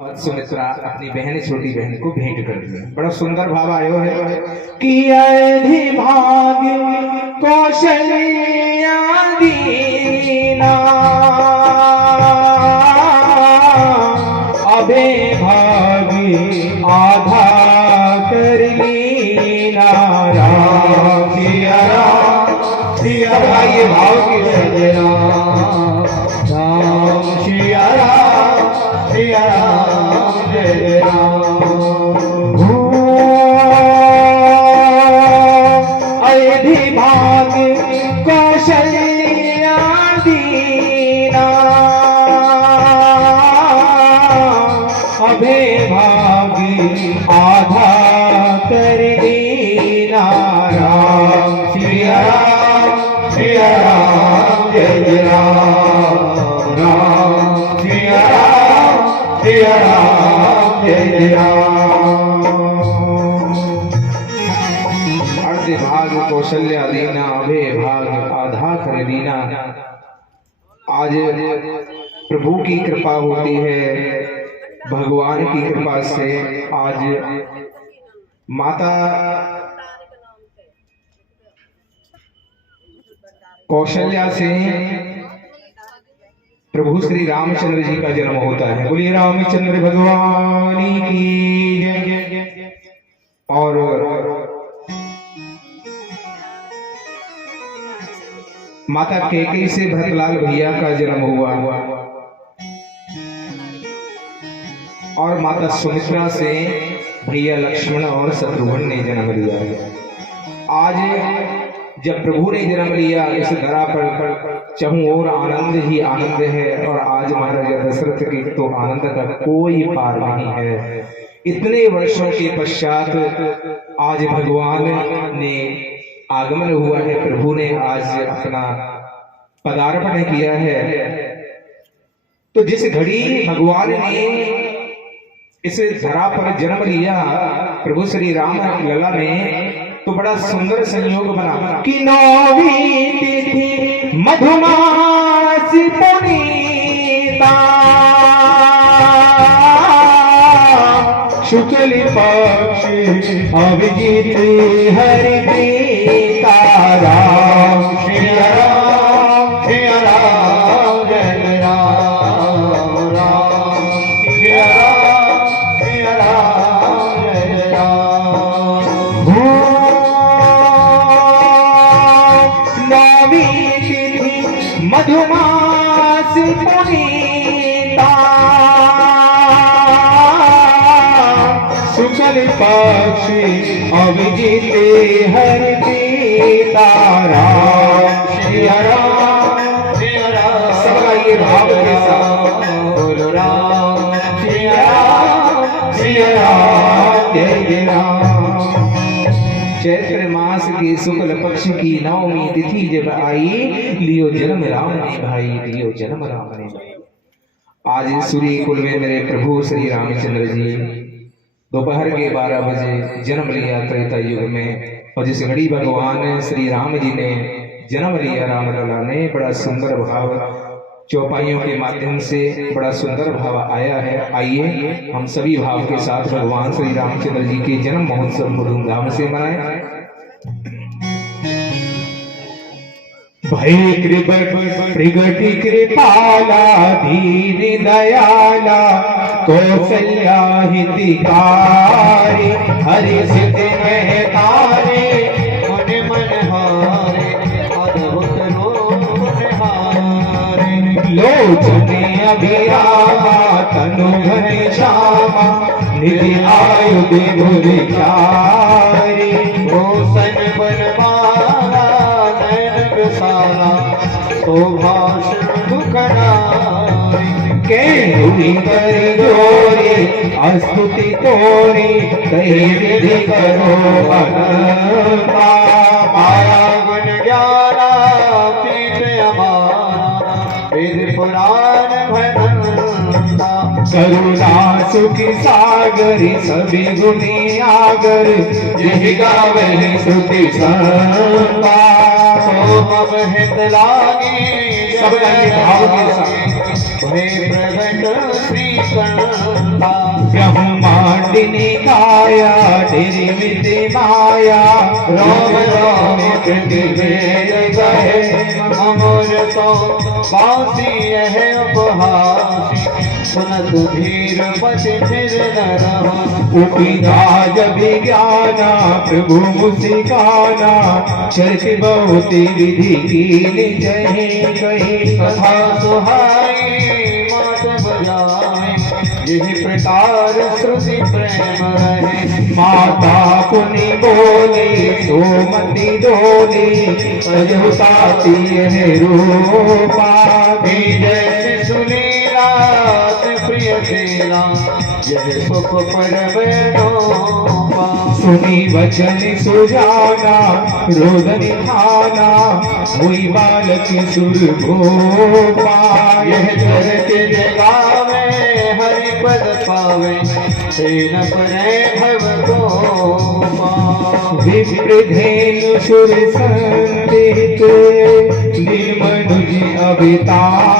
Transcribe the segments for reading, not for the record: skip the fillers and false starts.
और सुमित्रा अपनी बहन छोटी बहन को भेंट कर दिया। बड़ा सुंदर भाव आयो है कि अधिभाग कौशल्या दीना अबे भाग आधा कर लीना राम सिया ये भाव की सजना राम सिया सिया जय राम अधिभाग कौशल्या दीना अभे भागी आधा कर दीना राम सिया राम जय राम राम सिया राम जय राम। अर्ध भाग कौशल्या दीना अभे भाग आधा कर दीना। आज प्रभु की कृपा होती है, भगवान की कृपा से आज माता कौशल्या से प्रभु श्री रामचंद्र जी का जन्म होता है। बोलिए रामचंद्र भगवान की जय। और माता कैकेयी से भरतलाल भैया का जन्म हुआ और माता सुमित्रा से भैया लक्ष्मण और शत्रुघ्न ने जन्म लिया। आज जब प्रभु ने जन्म लिया इस धरा पर चहु और आनंद ही आनंद है। और आज महाराजा दशरथ के तो आनंद का कोई पार नहीं है। इतने वर्षों के पश्चात आज भगवान ने आगमन हुआ है, प्रभु ने आज अपना पदार्पण किया है। तो जिस घड़ी भगवान ने इस धरा पर जन्म लिया प्रभु श्री राम लला ने, तो बड़ा सुंदर संयोग बना कि नौवीं तिथि मधुमासी पुनीता शुक्ल पक्ष अभिजीत हरि प्रीता राम सिया राम जय राम राम सिया राम जय राम। नौवीं तिथि मधुमासी पुनीता शुक्ल पक्ष अभिजीत हरि प्रीता राम सिया राम सबका ये भाव के साथ बोलो राम सिया राम जय राम। चैत्र मास के शुक्ल पक्ष की नवमी तिथि जब आई, लियो जन्म राम ने भाई, लियो जन्म राम ने भाई। आज सूर्य कुल में मेरे प्रभु श्री रामचंद्र जी दोपहर के 12 बजे जन्म लिया त्रेता युग में। और जिस घड़ी भगवान श्री राम जी ने जन्म लिया राम लला ने, बड़ा सुंदर भाव चौपाइयों के माध्यम से बड़ा सुंदर भाव आया है। आइए हम सभी भाव के साथ भगवान श्री रामचंद्र जी के जन्म महोत्सव को धूमधाम से मनाएं। भय प्रगति कृपाला धीर दयाला कौशल्या हितकारी हरि सिद्धि में तारे मन मन हारे अद्भुत रूप हारे लोचने अभिरामा तनु घन श्यामा निधि आयु विभुरि चारि भूषण बनमाला नयन विशाला शोभाषण दुखनारी केहुरी कर जोरी स्तुति तोरी कही विधि करो अनंता माया गुण ज्ञाना पीठ हमारा वेद पुराण भनंता करुणा सुखी सागरी सभी गुणी आगर यही गावे श्रुति संता सोम हित लागी सब भाव के साथ प्रगट श्रीकंठा ब्रह्मांडिनी काया निर्मित माया राम राम कृति वेद गहे अमर तो बासी है उपहासी सुनत धीर पति फिर न रहा उपराज विज्ञाना प्रभु मुसिकाना चरति बहुति विधि की जय कहे कथा सुहाई मात बजाए यही प्रकार श्रुति प्रेम रहे माता पुनि बोले सोमति डोले अजुताती है रूपा जैसे सुनीला प्रिय सेला यह सुख परम सुनी वचन सुजाना रोदन खाना हुई बालक सुर गोपा यह चरते जगावे हरि पद पावे तेन परे भव गोपा विप्रधेनु सुर संदित निर्मनुज अवतार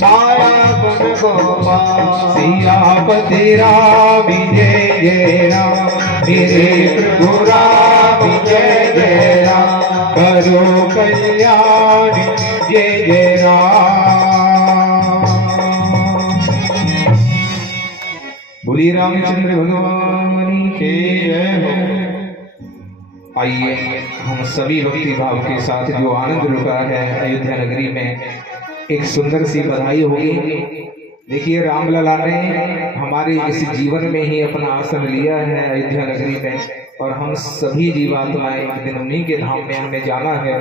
माया गुण गोपाल सियापति राम जय जय राम मेरे प्रभु राम जय जय राम करो कल्याण जय जय राम। बोलिए रामचंद्र भगवान की जय हो। आइए हम सभी भक्ति भाव के साथ जो आनंद रुका है अयोध्या नगरी में, एक सुंदर सी बधाई होगी। देखिए रामलला ने हमारे इस जीवन में ही अपना आसन लिया है अयोध्या नगरी में, और हम सभी जीवात्माएं एक दिन उन्हीं के धाम में हमने जाना है।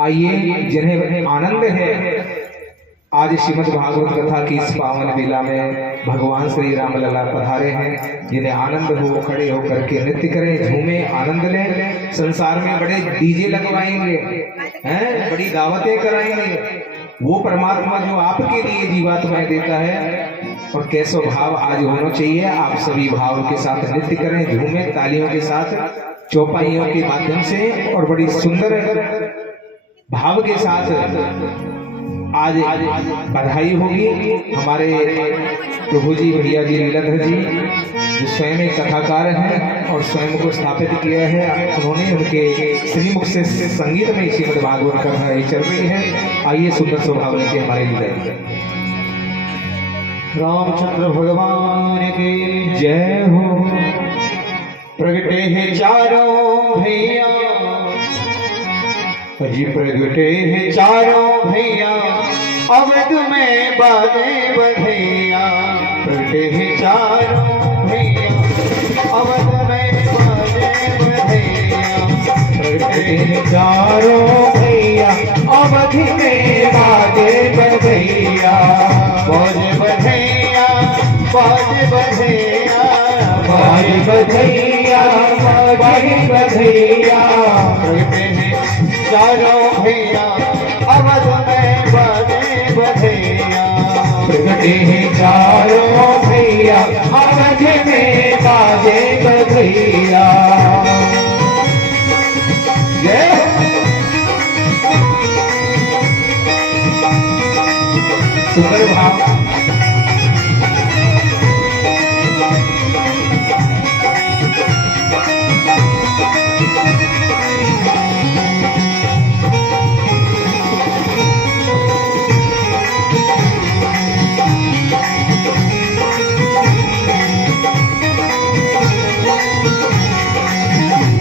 आइए जिन्हें आनंद है आज श्रीमद् भागवत कथा की इस पावन बेला में भगवान श्री रामलला पधारे हैं, जिन्हें आनंद हो खड़े होकर के नृत्य करें, झूमें, आनंद लें। संसार में बड़े डीजे लगवाएंगे हैं, बड़ी दावतें कराएंगे, वो परमात्मा जो आपके लिए जीवात्माएं देता है। और कैसो भाव आज होना चाहिए, आप सभी भाव के साथ नृत्य करें, झूमें, तालियों के साथ, चौपाइयों के माध्यम से और बड़ी सुंदर भाव के साथ आज बधाई होगी। हमारे प्रभु जी भैया जी लीलाधर जी जो स्वयं एक कथाकार हैं और स्वयं को स्थापित किया है, उन्होंने उनके श्रीमुख से संगीत में श्रीमद् भागवत कथा चल रही है। आइए सुंदर स्वभाव लेके हमारे लिए रामचंद्र भगवान की जय हो। प्रगटे हैं चारों भैया जी, प्रगटे हैं चारों भैया अवध में बाजे बधैया। प्रगटे हैं चारों भैया अवध में बाजे बधैया। प्रगटे हैं चारों भैया अवध में बाजे बधैया। बाजे बधैया बाजे बधैया बाजे बधैया बाजे बधैया। प्रगटे हैं चारों भैया अवध में बाजे बधैया। प्रगटे हैं चारों भैया अवध में बाजे बधैया। जय सुंदर भाव।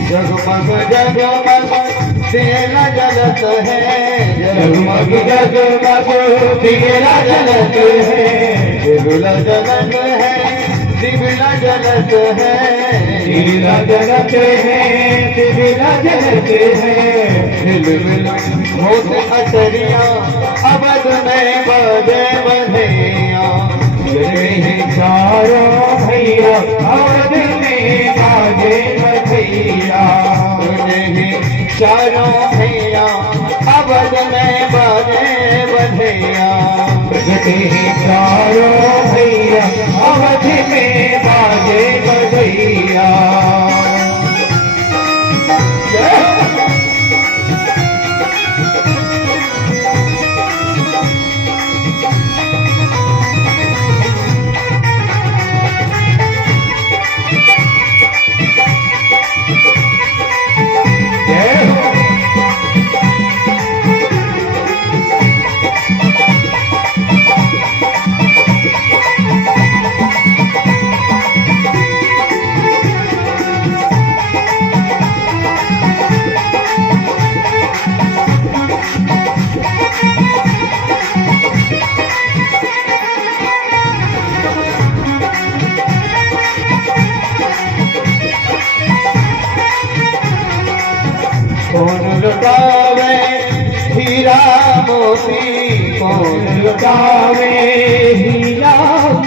जगमग जगमग तेरा जलत है। जगमग जगमग तेरा जलत है। दिविला जलत है दिविला जलत है। दिविला जलत है दिविला जलत है। दिलविल होत अटरिया अवध में बाजे बधैया। चारों भैया अवध में बाजे बधैया। चारों भैया अवध में बाजे बधैया। प्रगटे हैं चारों भैया अवध में बाजे बधैया।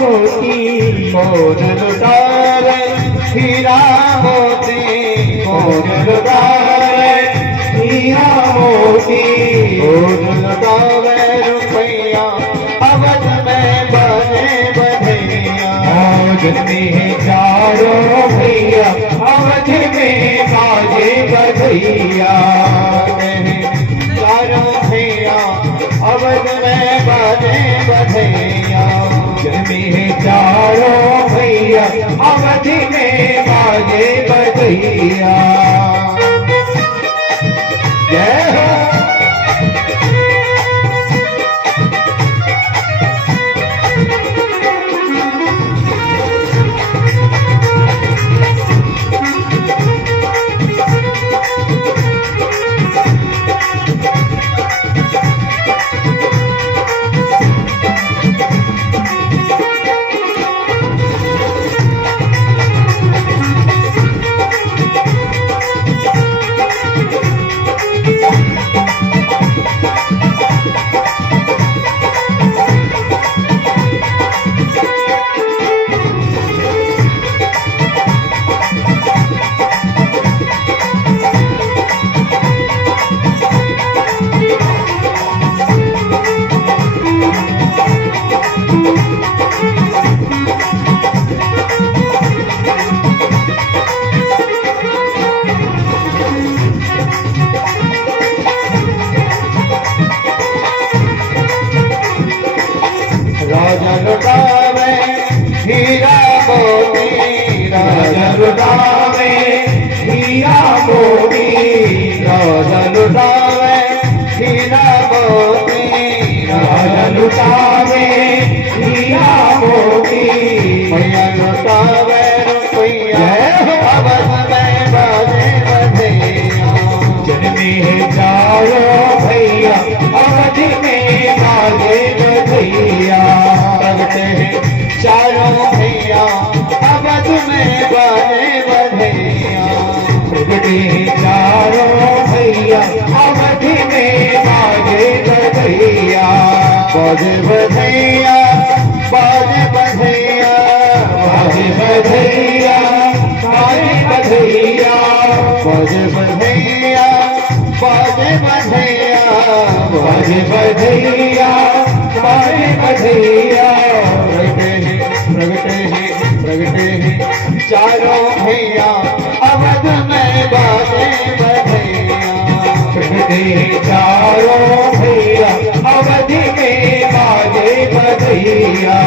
मोती कौन लुटावे हीरा मोती, कौन लुटावे हीरा मोती कौन लुटावे रुपया अवध में बने बधैया। मौज में चारों भैया अवध में बाजे बधैया। चारों भैया अवध में बने बधैया। में चारों भैया अवध में बाजे बधैया। जय हो। राजा लुटावे हीरा मोती, राजा लुटावे हीरा मोती राजा लुटावे हीरा मोती, राजा लुटावे हीरा मोती भैया लुटावे रुपया अवध में बाजे बधैया। जन्मे चारों भैया अवध में बाजे बधैया। प्रगटे चारों भैया अवध में बाजे बधैया। प्रगटे चारों भैया अवध में बाजे बधैया। बाजे बधैया बाजे बधैया बाजे बधैया बाजे बधैया बाजे बधैया बाजे बधैया बाजे बधैया बाजे बधैया। प्रगटे हैं चारों भैया अवध में बाजे बधैया। प्रगटे चारों भैया अवध में बाजे बधैया।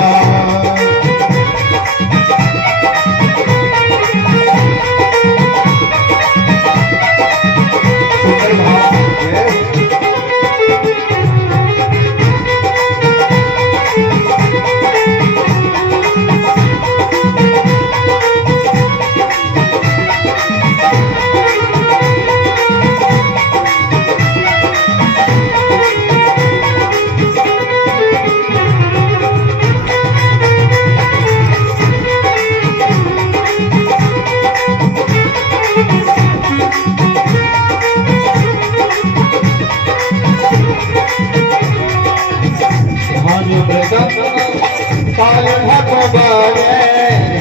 काल भक बाजे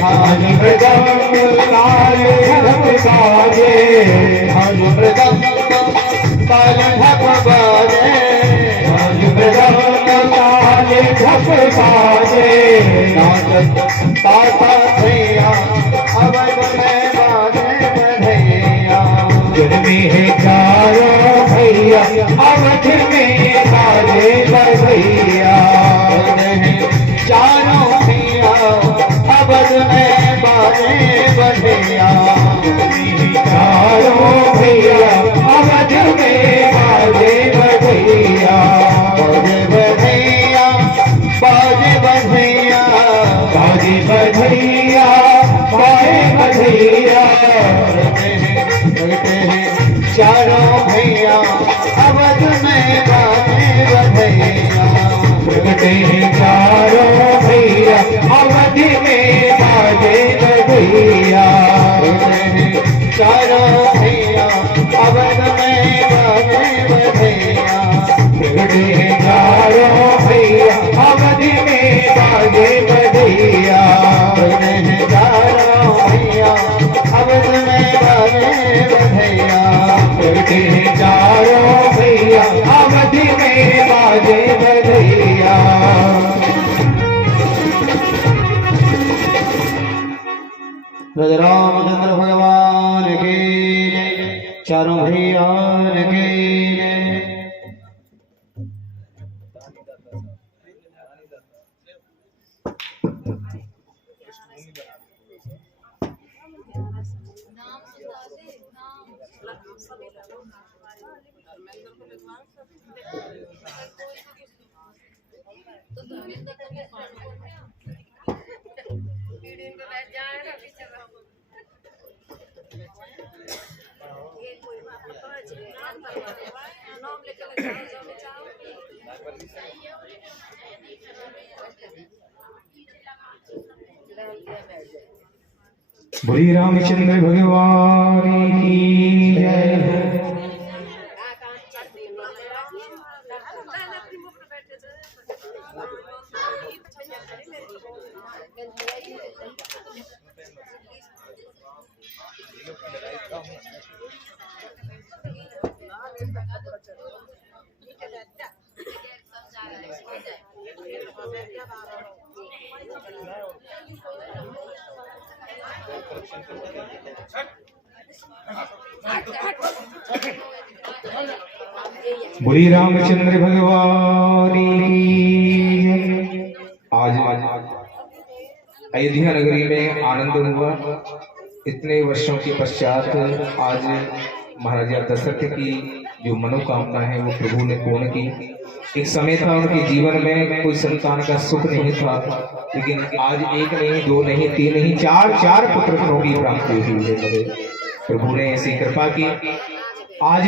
हरि मृदंग काल भक बाजे। हरि मृदंग काल भक बाजे। हरि मृदंग काल भक बाजे। ताता भैया अवध में बाजे बधैया। जन्मे चारों भैया अवध में बाजे बधैया। चारों भैया अवध में बाजे बधैया। चारों भैया अवध में बाजे बधैया। बाजे बधैया बाजे बधैया बाजे बधैया बाजे बधैया। प्रगटे हैं चारों भैया अवध में बाजे बधैया। प्रगटे चारों भैया अवध में बाजे बधैया। चारों भैया अवध में बाजे बधैया। प्रगटे चारों भैया अवध में बाजे बधैया। रामचंद्र भगवान की जय, चारों भैयान की जय। बोलिए रामचंद्र भगवान की जय। बोलिए रामचंद्र भगवान की जय। आज अयोध्या नगरी में आनंद हुआ। इतने वर्षों के पश्चात आज महाराजा दशरथ की जो मनोकामना है वो प्रभु ने पूर्ण की। एक समय था उनके जीवन में कोई संतान का सुख नहीं था, लेकिन आज एक नहीं, दो नहीं, तीन नहीं, चार पुत्रों की प्राप्ति हुई है। प्रभु ने ऐसी कृपा की। आज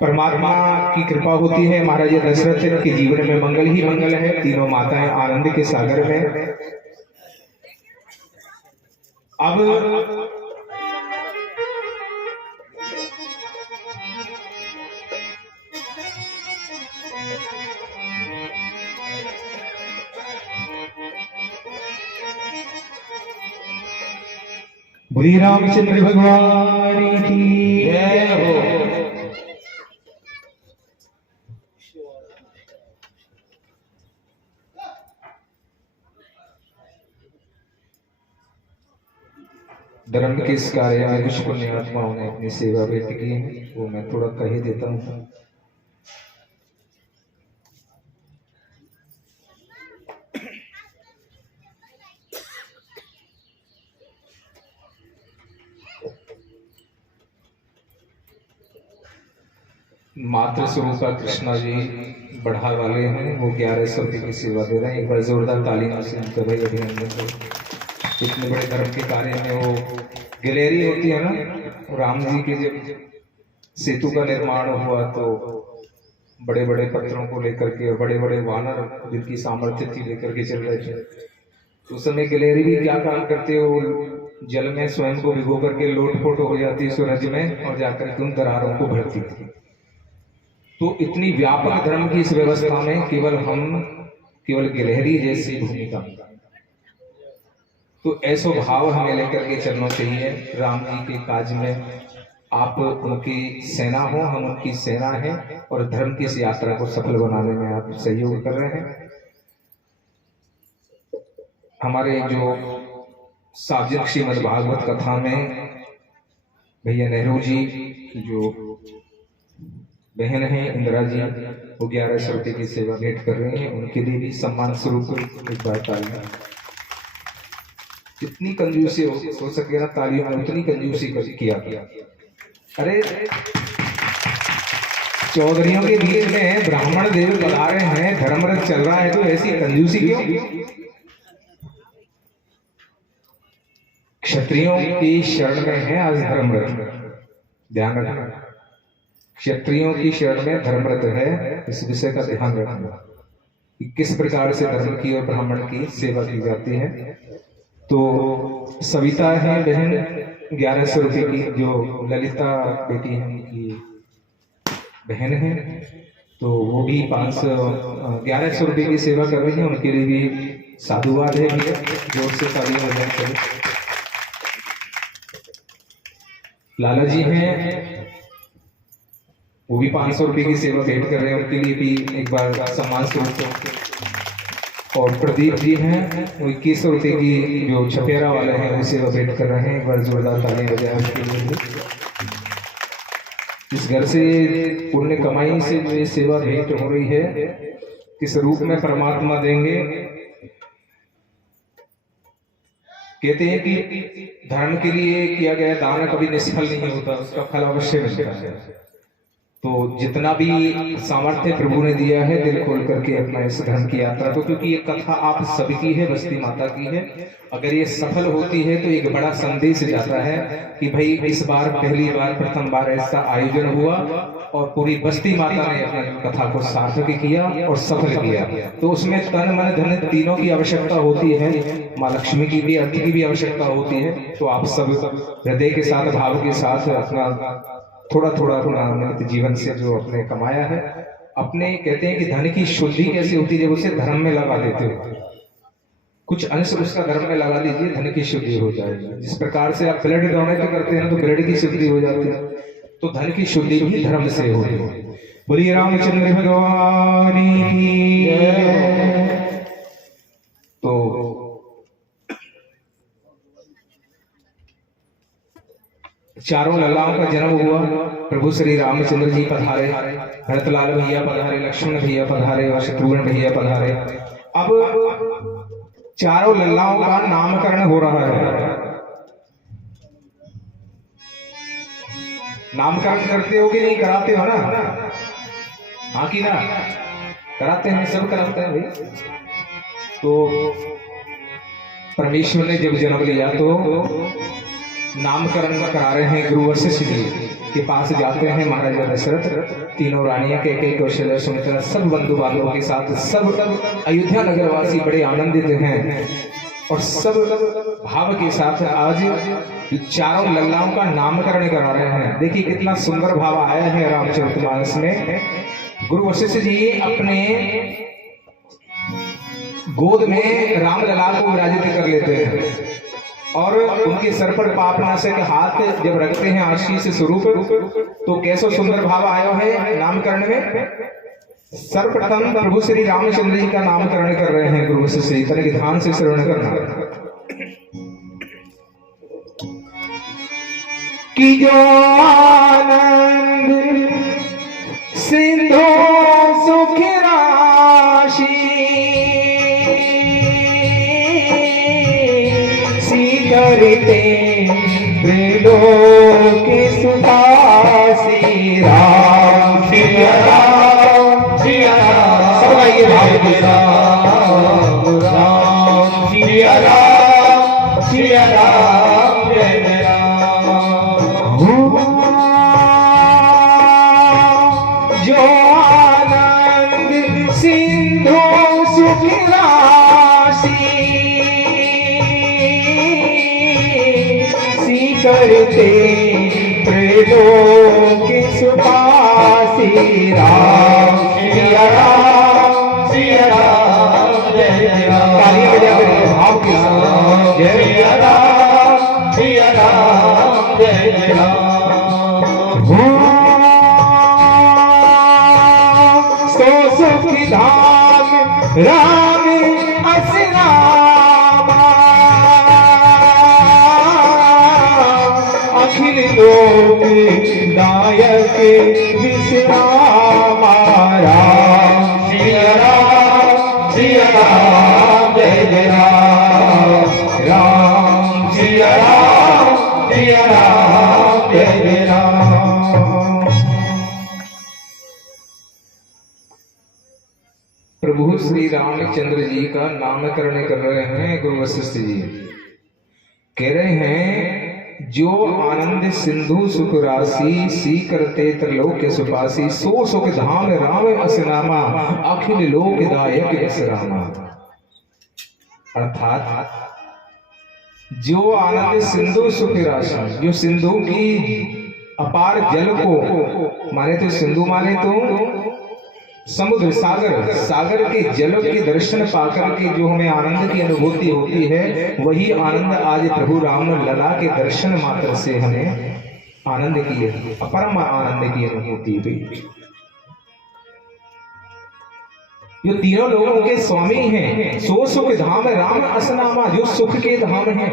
परमात्मा की कृपा होती है। महाराजा दशरथ के जीवन में मंगल ही मंगल है। तीनों माताएं आनंद के सागर में। अब बोलिए रामचंद्र भगवान की जय हो। धर्म के इस कार्य में कुछ पुण्य आत्माओं ने अपनी सेवा व्यक्त की है, वो मैं थोड़ा कह ही देता हूँ। मातृ स्वरूपा कृष्णा जी बढ़ा वाले हैं, वो 1100 रुपये की सेवा दे रहे हैं। एक बार जोरदार तालियों से उनका भाई अभिनंदन करो। इतने बड़े धर्म के कार्य में वो गैलरी होती है ना, राम जी के जब सेतु का निर्माण हुआ तो बड़े बड़े पत्थरों को लेकर के और बड़े बड़े वानर जिनकी सामर्थ्य थी लेकर के चल रहे थे। उस समय गैलरी भी क्या काम करते हो, जल में स्वयं को भिगो करके लोटपोट हो जाती सूरज में और जाकर उन दरारों को भरती थी। तो इतनी व्यापक धर्म की इस व्यवस्था में केवल गिलहरी जैसी भूमिका। तो ऐसा भाव हमें लेकर के चलना चाहिए। राम जी के काज में आप उनकी सेना हो, हम उनकी सेना है, और धर्म की इस यात्रा को सफल बनाने में आप सहयोग कर रहे हैं। हमारे जो सार्वजनिक श्रीमद् भागवत कथा में भैया नेहरू जी जो बहन है इंदिरा जी, वो 1100 रुपये की सेवा भेंट कर रहे हैं। उनके लिए भी सम्मान स्वरूप एक बार तालियां। जितनी कंजूसी हो सके ना तालियों में उतनी कंजूसी किया। अरे चौधरियों के बीच में ब्राह्मण देव पधारे हैं, धर्मरथ चल रहा है, तो ऐसी कंजूसी क्यों? क्षत्रियों की शरण में है आज धर्मरथ, ध्यान रखना। क्षत्रियों की शरण में धर्मरथ है, इस विषय का ध्यान रखना कि किस प्रकार से धर्म की और ब्राह्मण की सेवा की जाती है। तो सविता है बहन 1100 रुपये की, जो ललिता बेटी है उनकी बहन है, तो वो भी 1100 रुपये की सेवा कर रही है। उनके लिए भी साधुवाद है, जोर से तालियां बजाएं करें। लाला जी हैं, वो भी 500 रुपये की सेवा भेंट कर रहे हैं, उनके लिए भी एक बार सम्मान स्वरूप। और प्रदीप जी हैं, वो 21 रुपये की जो छपेरा वाले हैं वो सेवा भेंट कर रहे हैं। एक बार जोरदार ताली बजाएं उसके लिए। इस घर से पुण्य कमाई से जो ये सेवा भेंट हो रही है, किस रूप में परमात्मा देंगे। कहते हैं कि धर्म के लिए किया गया दान कभी निष्फल नहीं होता, उसका फल अवश्य मिलता है। तो जितना भी सामर्थ्य प्रभु ने दिया है, दिल खोल करके अपना इस धर्म की यात्रा को, क्योंकि ये कथा आप सबकी है, बस्ती माता की है। अगर ये सफल होती है तो एक बड़ा संदेश जाता है कि भाई इस बार पहली बार प्रथम बार ऐसा आयोजन हुआ और पूरी बस्ती माता ने अपनी कथा को सार्थक किया और सफल किया। तो उसमें तन मन धन तीनों की आवश्यकता होती है, माँ लक्ष्मी की भी, अर्थ की भी आवश्यकता होती है। तो आप सब हृदय के साथ, भाव के साथ अपना थोड़ा थोड़ा अपना जीवन से जो अपने कमाया है, अपने कहते हैं कि धन की शुद्धि कैसे होती है, जब उसे धर्म में लगा देते हो, कुछ अंश उसका धर्म में लगा दीजिए, धन की शुद्धि हो जाएगी। जिस प्रकार से आप ब्लड डोनेट करते हैं तो ब्लड की शुद्धि हो जाती है, तो धन की शुद्धि भी धर्म से होती है। बोलिए रामचंद्र भगवान की जय। तो चारों ललाओं का जन्म हुआ, प्रभु श्री रामचंद्र जी पधारे, भरतलाल भैया पधारे, लक्ष्मण भैया पधारे और शत्रुघ्न भैया पधारे। अब चारों लल्लाओं का नामकरण हो रहा है। नामकरण करते हो कि नहीं, कराते हो ना? हाँ कि ना? कराते हैं, सब कराते हैं भाई। तो परमेश्वर ने जब जन्म लिया तो नामकरण करा रहे हैं। गुरु वशिष्ठ जी के पास जाते हैं महाराजा दशरथ, तीनों रानियां कैकेयी, कौशल्या, सुमित्रा, सब बंधु बांधवों के साथ, सब अयोध्या नगरवासी बड़े आनंदित हैं और सब भाव के साथ आज चारों लल्लाओं का नामकरण करा रहे हैं। देखिए कितना सुंदर भाव आया है रामचरितमानस में। गुरु वशिष्ठ जी अपने गोद में राम लला को विराजित कर लेते हैं और उनके सर पर पापनाशक हाथ जब रखते हैं आशीष स्वरूप, तो कैसा सुंदर भाव आया है नामकरण में। सर्वप्रथम प्रभु श्री रामचंद्र जी का नामकरण कर रहे हैं गुरु से, तनिक ध्यान से श्रवण करना। कि जो आनंद सिंधु सुख राशि करते त्रिलोक सुखासी, राम सिया राम सिया राम, सब आइए भाव राम राम सिया राम सिया राम जय जय राम। जो आनंद सिंधु सुख राशि करते त्रिलोक सुखासी, राम सिया राम जय जय राम। ताली बजा करिए भाव के साथ, जय सिया राम जय जय राम। सो सुख धाम राम असरामा, अखिल लोक दायक विश्राम, राम सिया राम जय जय राम, राम सिया राम जय जय राम। प्रभु श्री रामचंद्र जी का नामकरण कर रहे हैं गुरु वशिष्ठ जी। कह रहे हैं जो आनंद सिंधु सुख राशि, सी करते त्रिलोक सुपासी, सो सुख धाम राम असनामा, अखिल लोक दायक विश्रामा। अर्थात जो आनंद सिंधु सुख राशि, जो सिंधु की अपार जल को माने तो सिंधु माने तो समुद्र, सागर, सागर के जल के दर्शन पाकर के जो हमें आनंद की अनुभूति होती है, वही आनंद आज प्रभु राम लला के दर्शन मात्र से हमें आनंद की, परम आनंद की अनुभूति हुई। जो तीनों लोगों के स्वामी हैं, सो सुख धाम राम असनामा, जो सुख के धाम हैं।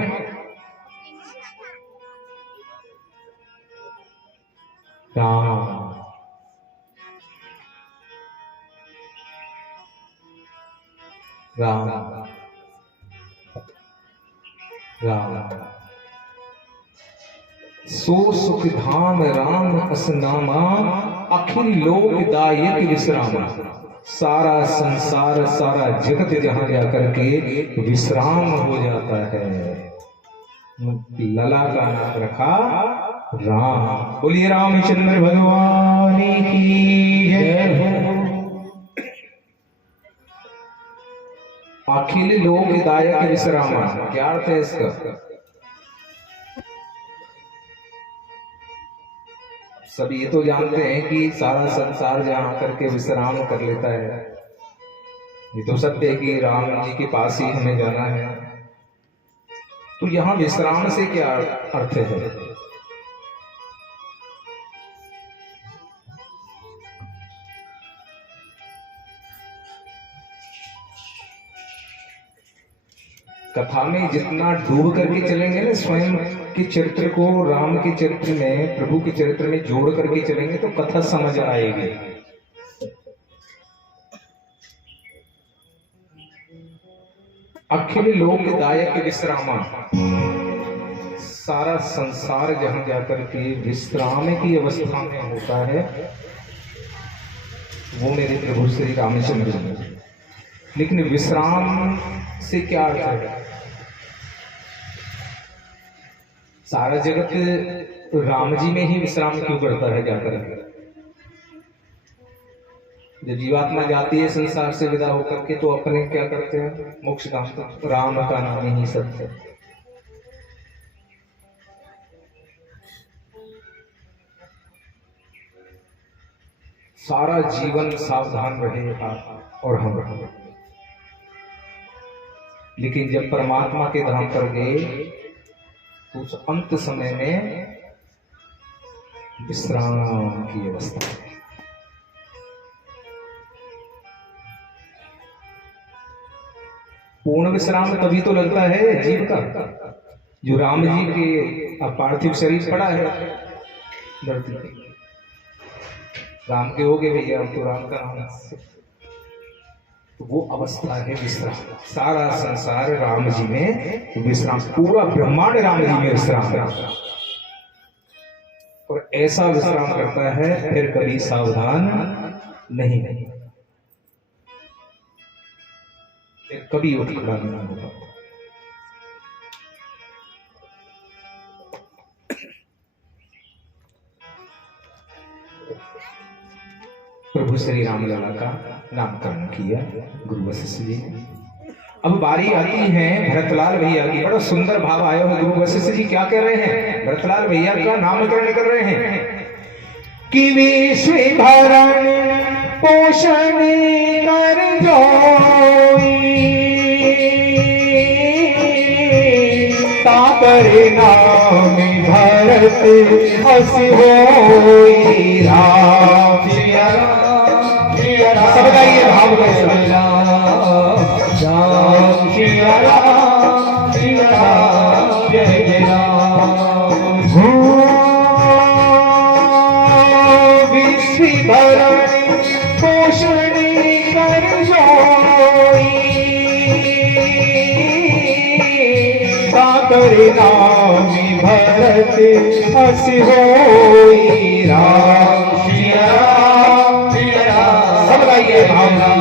राम राम राम, सो सुख धाम राम असनामा, अखिल लोक दायक विश्रामा। सारा संसार सारा जगत जहां जाकर के विश्राम हो जाता है। लला का नाम रखा राम। बोलिए रामचंद्र भगवान की जय हो। अखिल लोक दायक विश्रामा, क्या अर्थ है इसका? सब ये तो जानते हैं कि सारा संसार जहां करके विश्राम कर लेता है, ये तो सत्य है कि राम जी के पास ही हमें जाना है। तो यहां विश्राम से क्या अर्थ है? कथा में जितना डूब करके चलेंगे ना स्वयं के चरित्र को राम के चरित्र में, प्रभु के चरित्र में जोड़ करके चलेंगे तो कथा समझ आएगी। अखिल लोक दायक विश्रामा, सारा संसार जहां जाकर के विश्राम की अवस्था में होता है वो मेरे प्रभु श्री रामचंद्र जी। लेकिन विश्राम से क्या अर्थ है? सारा जगत राम जी में ही विश्राम क्यों करता है जाकर? जब जीवात्मा जाती है संसार से विदा होकर के तो अपने क्या करते हैं? मोक्ष धाम, तो राम का नाम ही सत्य है। सारा जीवन सावधान रहे आप और हम रहे, लेकिन जब परमात्मा के धाम पर गए तो उस अंत समय में विश्राम की अवस्था है। पूर्ण विश्राम तभी तो लगता है जीव का, जो राम जी के पार्थिव शरीर पड़ा है धरती पे। राम के हो गए भैया, हम तो राम का नाम, तो वो अवस्था है विश्राम। सारा संसार राम जी में विश्राम, पूरा ब्रह्मांड राम जी में विश्राम है। और ऐसा विश्राम करता है फिर कभी सावधान नहीं, फिर कभी उठ खड़ा नहीं होगा। प्रभु श्री राम लला का नामकरण किया गुरु वशिष्ठ जी। अब बारी आती है भरतलाल भैया की। बड़ा सुंदर भाव आया है। गुरु वशिष्ठ जी क्या कह रहे हैं? भरतलाल भैया का नामकरण कर रहे हैं कि विश्व भरण पोषण कर जोई, तापर नाम भरत हस होई राम। सबका ये भाव राम सिया राम सिया राम जय जय राम। विश्व भरण पोषण कर जोई, ताकर नाम भरत हस होई राम सिया राम सिया राम। सबका ये भावना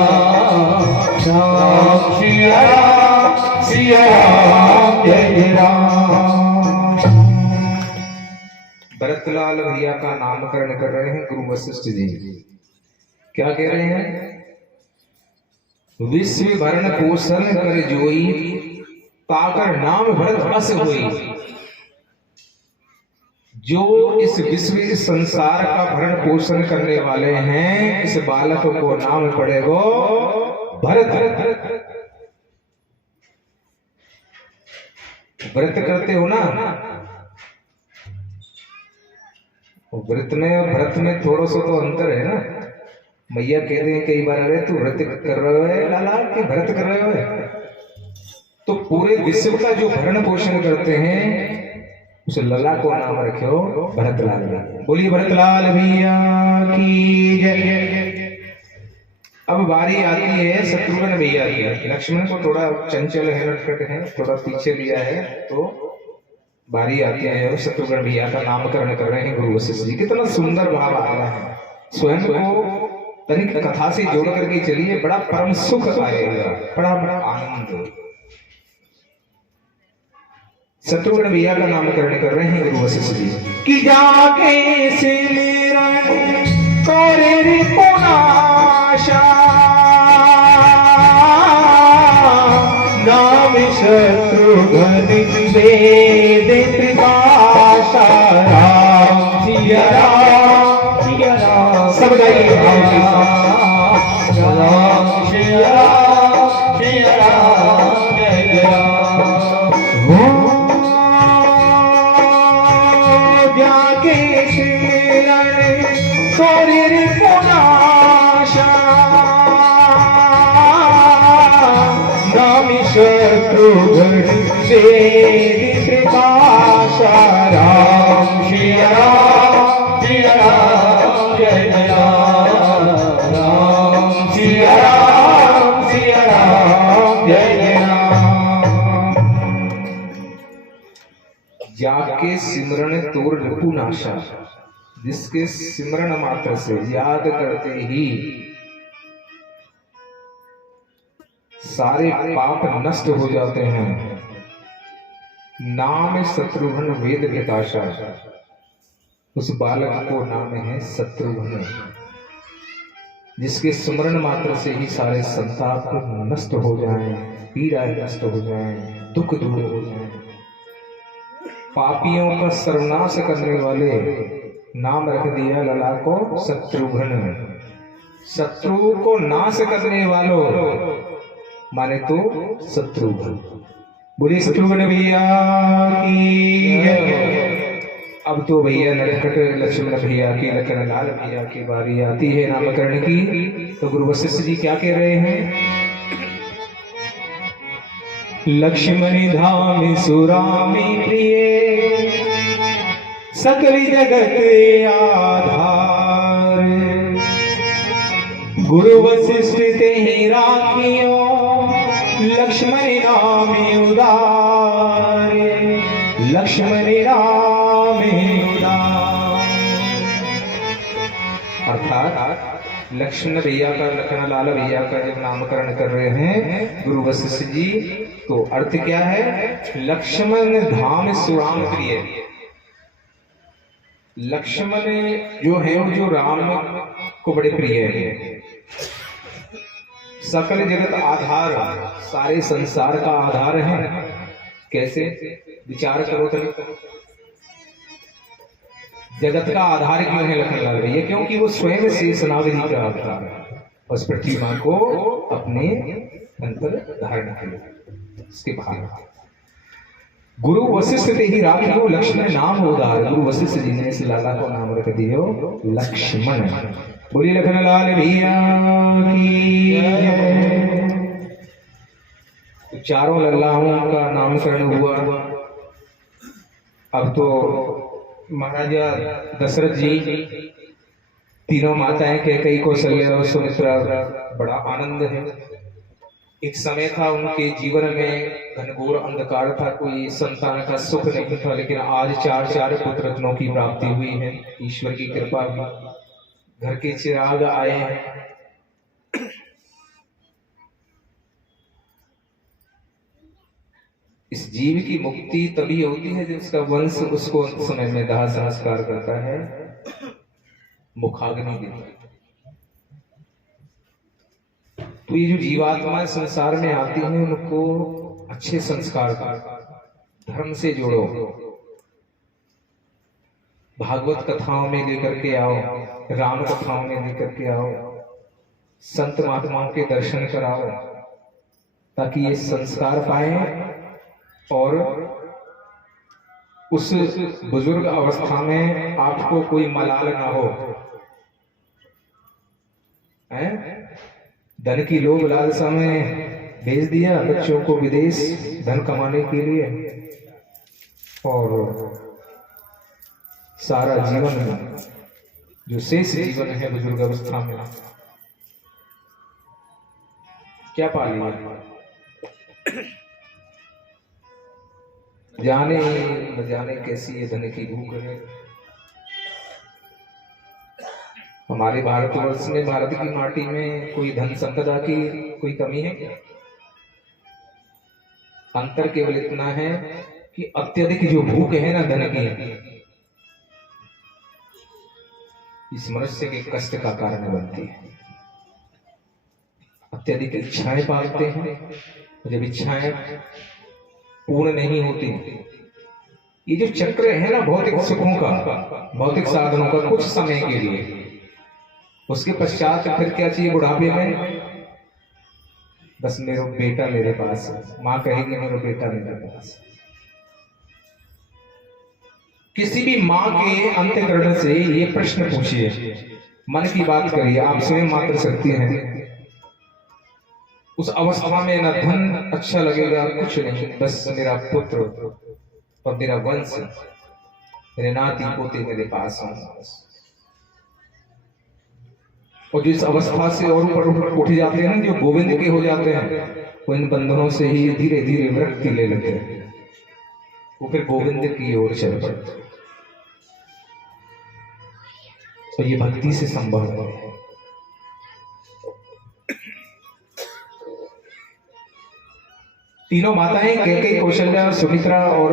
राम सिया राम सिया राम जय जय राम। भरतलाल भैया का नामकरण कर रहे हैं गुरु वशिष्ठ जी। क्या कह रहे हैं? विश्व भरण पोषण कर जोई, ताकर नाम भरत हस होई। जो इस विश्व इस संसार का भरण पोषण करने वाले हैं, इस बालक को नाम पड़ेगा भरत। व्रत करते हो ना, व्रत में और भरत में थोड़ा सा तो अंतर है ना। मैया कहते हैं कई बार, अरे तू व्रत कर रहे है लाला कि भरत कर रहे हो? तो पूरे विश्व का जो भरण पोषण करते हैं उस लला को नाम रखो भरतलाल भैया। बोलिए भरतलाल भैया की जय। अब बारी आती है शत्रुघ्न भैया की। लक्ष्मण को थोड़ा चंचल है, नटखट है, थोड़ा पीछे लिया है, तो बारी आती है शत्रुघ्न भैया का नामकरण कर रहे हैं गुरु वशिष्ठ जी। कितना सुंदर भाव आ रहा है। स्वयं को तनिक कथा से जोड़ करके चलिए, बड़ा परम सुख आएगा, बड़ा बड़ा आनंद। शत्रुघ्न भैया का नामकरण कर रहे हैं गुरु वशिष्ठ जी। कि जाके सिमरन करे रिपुनाशा, नाम शत्रुघ्न वेद प्रकाशा, राम सिया राम सिया राम। सब गाइए राम सिया राम सिया राम जय जय राम। जाके सिमरन करे रिपुनाशा, नाम शत्रुघ्न वेद प्रकाशा, राम सिया राम जय जय राम, राम सिया राम जय जय राम। जाके सिमरन तोर रिपुनाशा, जिसके सिमरन मात्र से याद करते ही सारे पाप नष्ट हो जाते हैं। नाम शत्रुघ्न वेद प्रकाशा, उस बालक को नाम है शत्रुघ्न, जिसके स्मरण मात्र से ही सारे संताप नष्ट हो जाएं, पीड़ा नष्ट हो जाएं, दुख दूर हो जाएं। पापियों का सर्वनाश करने वाले नाम रख दिया लला को शत्रुघ्न। शत्रु को नाश करने वालों माने तो शत्रुघ्न। बोलिए शत्रुघ्न भैया की जय। अब तो भैया नटखट लक्ष्मण भैया की, लखन लाल भैया की बारी आती है नामकरण की। तो गुरु वशिष्ठ जी क्या कह रहे हैं? लक्ष्मण धाम सुरामी प्रिय, सकल जगत आधार, गुरु वशिष्ठ ते ही राखियो, लक्ष्मण नाम उदार, लक्ष्मण नाम उदार। अर्थात लक्ष्मण भैया का, लखन लाल भैया का जब नामकरण कर रहे हैं गुरु वशिष्ठ जी, तो अर्थ क्या है? लक्ष्मण धाम सुराम प्रिय। लक्ष्मण जो है वो जो राम को बड़े प्रिय है। सकल जगत आधार, सारे संसार का आधार है। कैसे? विचार करो तो जगत का आधार क्यों है लखन लाल भैया? क्योंकि वो स्वयं शेषनाग जी का अवतार है, उस पृथ्वी मां को अपने अंतर धारण किया। इसके बाद गुरु वशिष्ठ ते ही राखियो, लक्ष्मण नाम उदार। गुरु वशिष्ठ जी ने इस लाला को नाम रख दियो लक्ष्मण। बोलिए लखन लाल भैया की जय। चारों लल्लाओं का नामकरण हुआ। अब तो महाराजा दशरथ जी, तीनों माताएं कैकेयी, कौशल्या और सुमित्रा, बड़ा आनंद है। एक समय था उनके जीवन में घनघोर अंधकार था, कोई संतान का सुख नहीं था, लेकिन आज चार चार पुत्र रत्नों की प्राप्ति हुई है। ईश्वर की कृपा भी, घर के चिराग आए हैं। इस जीव की मुक्ति तभी होती है जब उसका वंश उसको समय में दाह संस्कार करता है, मुखाग्नि देता है। तो ये जो जीवात्माएं संसार में आती हैं, उनको अच्छे संस्कार कर धर्म से जोड़ो, भागवत कथाओं में लेकर के आओ, राम कथाओं में लेकर के आओ, संत महात्माओं के दर्शन कराओ, ताकि ये संस्कार पाए और उस बुजुर्ग अवस्था में आपको कोई मलाल ना हो। हैं? धन की लोभ लालसा में भेज दिया बच्चों को विदेश धन कमाने के लिए, और सारा जीवन जो शेष जीवन है बुजुर्ग अवस्था में क्या पा लिया? जाने न जाने कैसी ये धन की भूख है। हमारे भारतवर्ष में, भारत की माटी में कोई धन संपदा की कोई कमी है क्या? अंतर केवल इतना है कि अत्यधिक जो भूख है ना धन की, इस मनुष्य के कष्ट का कारण बनती है। अत्यधिक इच्छाएं पालते हैं, जब इच्छाएं पूर्ण नहीं होती, ये जो चक्र है ना भौतिक सुखों का, भौतिक साधनों का कुछ समय के लिए, उसके पश्चात फिर क्या चाहिए? बुढ़ापे में बस मेरा बेटा मेरे पास है, माँ कहेगी मेरा बेटा मेरे पास। किसी भी माँ के अंतःकरण से ये प्रश्न पूछिए, मन की बात करिए, आप स्वयं मात्र शक्ति हैं। उस अवस्था में न धन अच्छा लगेगा, कुछ नहीं, बस मेरा पुत्र और मेरा वंश, मेरे नाती पोते मेरे पास हों। और जो इस अवस्था से और ऊपर उठ जाते हैं ना, जो गोविंद के हो जाते हैं, वो इन बंधनों से ही धीरे धीरे वृत्ति ले लेते हैं, वो फिर गोविंद की ओर चल पड़ते हैं। तो ये भक्ति से संभव है। तीनों माताएं कैकेयी, कौशल्या, सुमित्रा और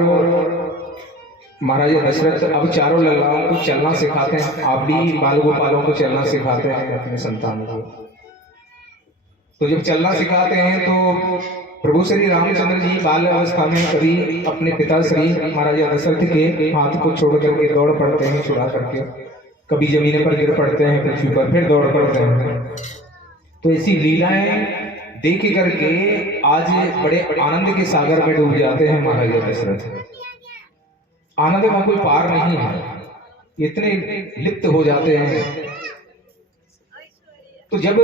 महाराजा दशरथ अब चारों लल्लाओं को चलना सिखाते हैं। आप भी बाल गोपालों को चलना सिखाते हैं अपने संतानों को। तो जब चलना सिखाते हैं तो प्रभु श्री रामचंद्र जी बाल अवस्था में कभी अपने पिता श्री महाराजा दशरथ के हाथ को छोड़ करके दौड़ पड़ते हैं छुड़ा करके, कभी जमीन पर गिर पड़ते हैं, पृथ्वी पर फिर दौड़ पड़ते हैं। तो ऐसी लीलाएं देख करके आज बड़े आनंद के सागर में डूब जाते हैं महाराजा दशरथ। आनंद का कोई पार नहीं है, इतने लिप्त हो जाते हैं। तो जब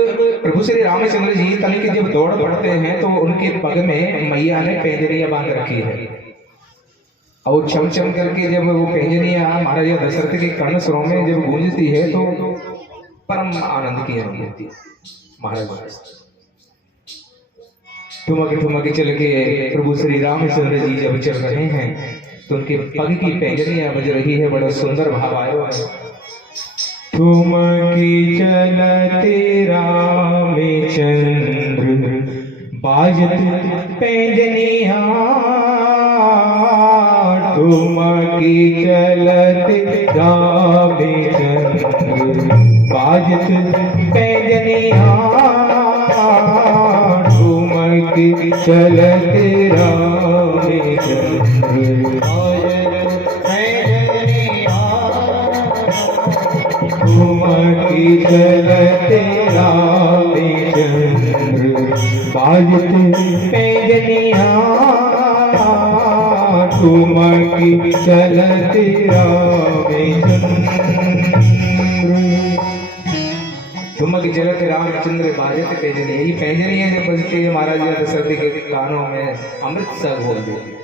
प्रभु श्री रामचंद्र जी तनिक जब दौड़ पड़ते हैं तो उनके पग में मैया ने पैंजनियां बांध रखी है, और चम चम करके जब वो पैंजनियां महाराजा दशरथ के कर्ण स्वरों में जब गूंजती है तो परम आनंद की अनुभूति है। महाराज ठुमक ठुमक चल के प्रभु श्री रामचंद्र जी जब चल रहे हैं तो उनके पग की पैंजनियां बज रही है, बड़ा सुंदर भाव आयो है। ठुमकी चलते रामचंद्र बाजत पैंजनियां, ठुमकी चलते रामचंद्र बाजत पैंजनियां, ठुमकी चलते रामचंद्र ठुमकी चलते रामचंद्र बाजत पैंजनियां, ठुमकी चलते रामचंद्र। ठुमकी चलते रामचंद्र बाजत पैंजनियां, ये पैंजनियां जब बजती है महाराजा दशरथ के कानों में अमृत सा घोल देती।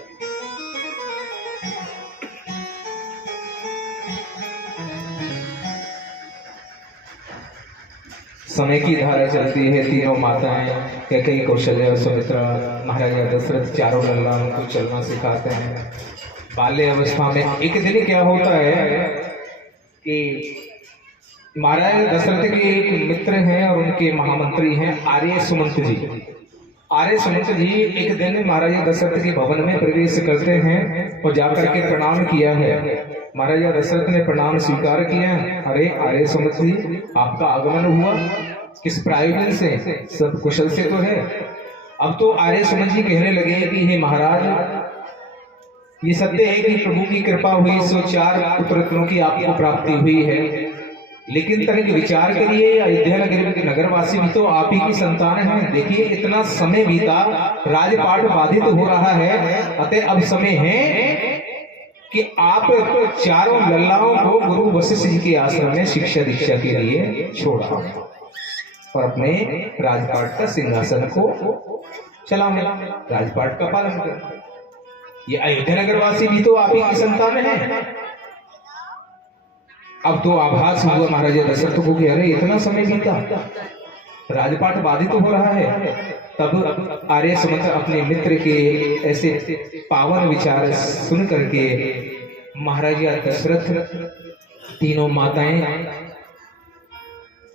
समय की धारा चलती है। तीनों माताएं कैकेयी, कौशल्या, सुमित्रा, महाराजा दशरथ चारों लल्लाओं को चलना सिखाते हैं। बाल्य अवस्था में एक दिन क्या होता है कि महाराजा दशरथ के एक मित्र हैं और उनके महामंत्री हैं आर्य सुमंत जी। आर्य सुमंत जी एक दिन महाराजा दशरथ के भवन में प्रवेश करते हैं और जाकर के प्रणाम किया है। महाराजा दशरथ ने प्रणाम स्वीकार किया। अरे आर्य सुमंत जी, आपका आगमन हुआ, किस प्रयोजन से? सब कुशल से तो है। अब तो आर्य सुमंत जी कहने लगे कि हे महाराज, ये सत्य है कि प्रभु की कृपा हुई सो 4 पुत्र रत्नों की आपको प्राप्ति हुई है, लेकिन तनिक विचार करिए, अयोध्या नगरवासी भी तो आप ही की संतान हैं। देखिए इतना समय बीता, राजपाट बाधित हो रहा है, अतः अब समय है कि आप चारों लल्लाओं को गुरु वशिष्ठ जी के आश्रम में शिक्षा दीक्षा के लिए छोड़ा। और अपने राजपाट का सिंहासन को चलाने, राजपाट का पालन करना। ये अयोध्या नगर वासी भी तो आप ही की संतान है। अब तो आभास हुआ महाराजा दशरथ को कि अरे इतना समय बीता, राजपाट बाधित तो हो रहा है। तब आर्य समंत अपने मित्र के ऐसे पावन विचार सुन करके महाराजा दशरथ तीनों माताएं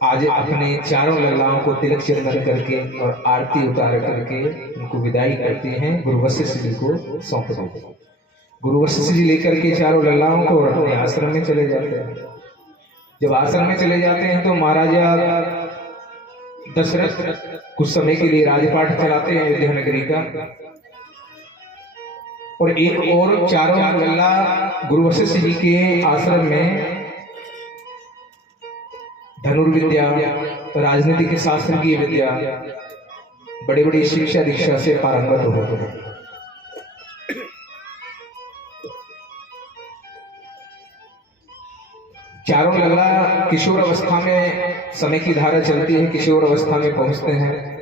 आज अपने चारों लल्लाओं को तिलक चंदन करके और आरती उतार करके उनको विदाई करते हैं, गुरु वशिष्ठ जी को सौंप देते हैं। गुरु वशिष्ठ जी लेकर के चारों लल्लाओं को अपने आश्रम में चले जाते हैं। जब आश्रम में चले जाते हैं तो महाराजा दशरथ कुछ समय के लिए राजपाट चलाते हैं अयोध्या नगरी का, और एक और चारों लल्ला गुरु वशिष्ठ जी के आश्रम में धनुर्विद्या, राजनीतिक शास्त्र की विद्या, बड़ी बड़ी शिक्षा दीक्षा से पारंगत होते हैं। चारों लल्ला किशोर अवस्था में, समय की धारा चलती है, किशोर अवस्था में पहुंचते हैं।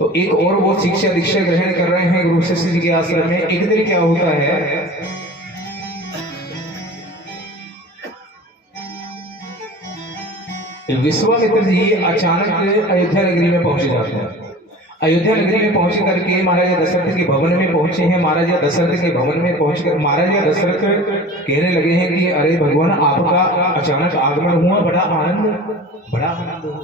तो एक और वो शिक्षा दीक्षा ग्रहण कर रहे हैं गुरु वशिष्ठ जी के आश्रम में। एक दिन क्या होता है, विश्वामित्र जी अचानक अयोध्या नगरी में पहुंच जाते हैं। अयोध्या नगरी में पहुंच करके महाराजा दशरथ के भवन में पहुंचे हैं। महाराजा दशरथ के भवन में पहुंचकर महाराजा दशरथ कहने लगे हैं कि अरे भगवान, आपका अचानक आगमन हुआ, बड़ा आनंद हुआ।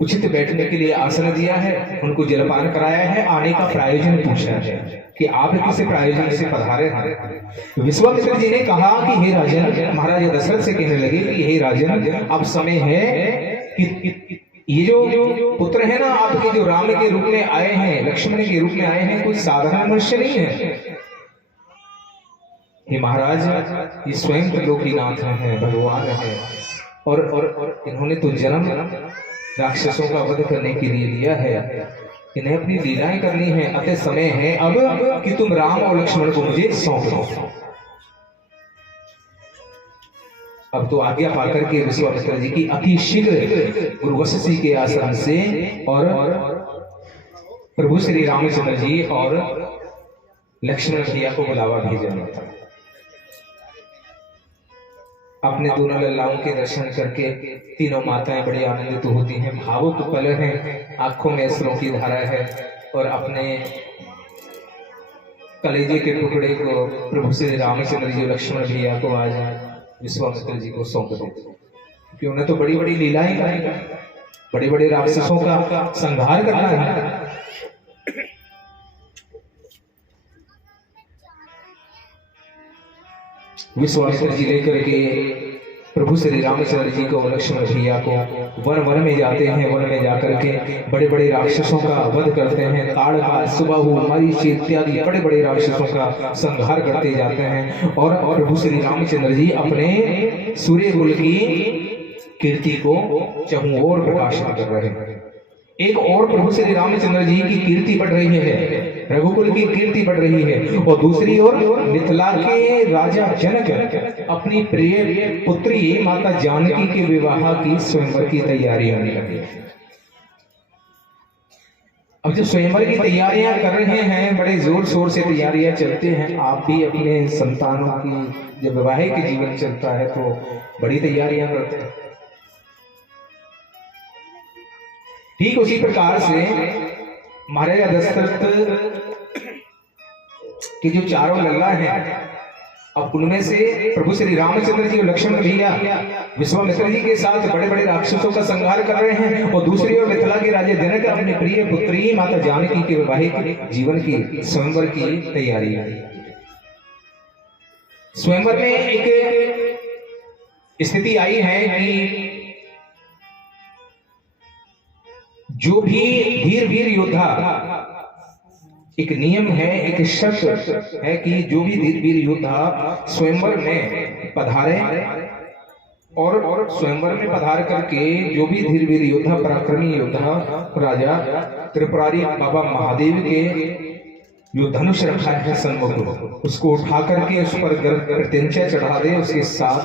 उचित बैठने के लिए आसन दिया है, उनको जलपान कराया है, आने का प्रायोजन पूछा है कि आप किस प्रायोजन से पधारे हैं। विश्वामित्र जी ने कहा कि हे राजन, महाराजा दशरथ से कहने लगे कि हे राजन, अब समय है कि ये जो पुत्र है ना आपके, जो राम के रूप में आए हैं, लक्ष्मण के रूप में आए हैं, कोई साधारण मनुष्य नहीं है। ये महाराज, ये स्वयं त्रिलोकीनाथ है, भगवान है, और इन्होंने तो जन्म राक्षसों का वध करने के लिए लिया है। इन्हें अपनी लीलाएं करनी है, अतः समय है अब कि तुम राम और लक्ष्मण को मुझे सौंप दो। अब तो आज्ञा पाकर के विश्वामित्र जी की अति शीघ्र गुरु वशिष्ठ जी के आश्रम से और प्रभु श्री रामचंद्र जी और लक्ष्मण भैया को बुलावा भेजा था। अपने दोनों लल्लाओं के दर्शन करके तीनों माताएं बड़ी आनंदित होती हैं, भावुक पल हैं, आंखों में अश्रुओं की धारा है, और अपने कलेजे के टुकड़े को प्रभु श्री रामचंद्र जी लक्ष्मण भैया को आज विश्वामित्र जी को सौंप देते, क्योंकि उन्हें तो बड़ी बड़ी लीलाएं करनी, बड़े बड़े राक्षसों का संहार करना है। विश्वामित्र जी लेकर के प्रभु श्री रामचंद्र जी को लक्ष्मण भैया को वन में जाते हैं। वन में जाकर के बड़े बड़े राक्षसों का वध करते हैं। ताड़का, सुबाहु, मरीचि इत्यादि बड़े बड़े राक्षसों का संहार करते जाते हैं, और प्रभु श्री रामचंद्र जी अपने सूर्य कुल की कीर्ति को चहुं ओर प्रकाशित कर रहे हैं। एक और प्रभु श्री रामचंद्र जी की कीर्ति बढ़ रही है, रघुकुल की कीर्ति बढ़ रही है, और दूसरी ओर मिथिला के राजा जनक अपनी प्रिय पुत्री माता जानकी के विवाह की स्वयंवर की तैयारी होने लगी। अब जो स्वयंवर की तैयारियां कर रहे हैं, बड़े जोर शोर से तैयारियां चलते हैं। आप भी अपने संतानों की जब वैवाहिक जीवन चलता है तो बड़ी तैयारियां करते हैं। ठीक उसी प्रकार से महाराजा दशरथ के जो चारों लल्ला हैं, अब उनमें से प्रभु श्री रामचंद्र जी और लक्ष्मण भैया विश्वामित्र जी के साथ बड़े बड़े राक्षसों का संहार कर रहे हैं, और दूसरी ओर मिथिला के राजा जनक अपनी प्रिय पुत्री माता जानकी के वैवाहिक जीवन की स्वयंवर की तैयारी है। स्वयंवर में एक स्थिति आई है कि जो भी धीर वीर योद्धा, एक नियम है, एक शर्त है कि जो भी धीर वीर योद्धा स्वयंवर में पधारे, और स्वयंवर में पधार करके जो भी धीर वीर योद्धा, पराक्रमी योद्धा राजा त्रिपुरारी बाबा महादेव के जो धनुष रखा है सन्मुख, उसको उठा करके उस पर प्रत्यंचा चढ़ा दे, उसके साथ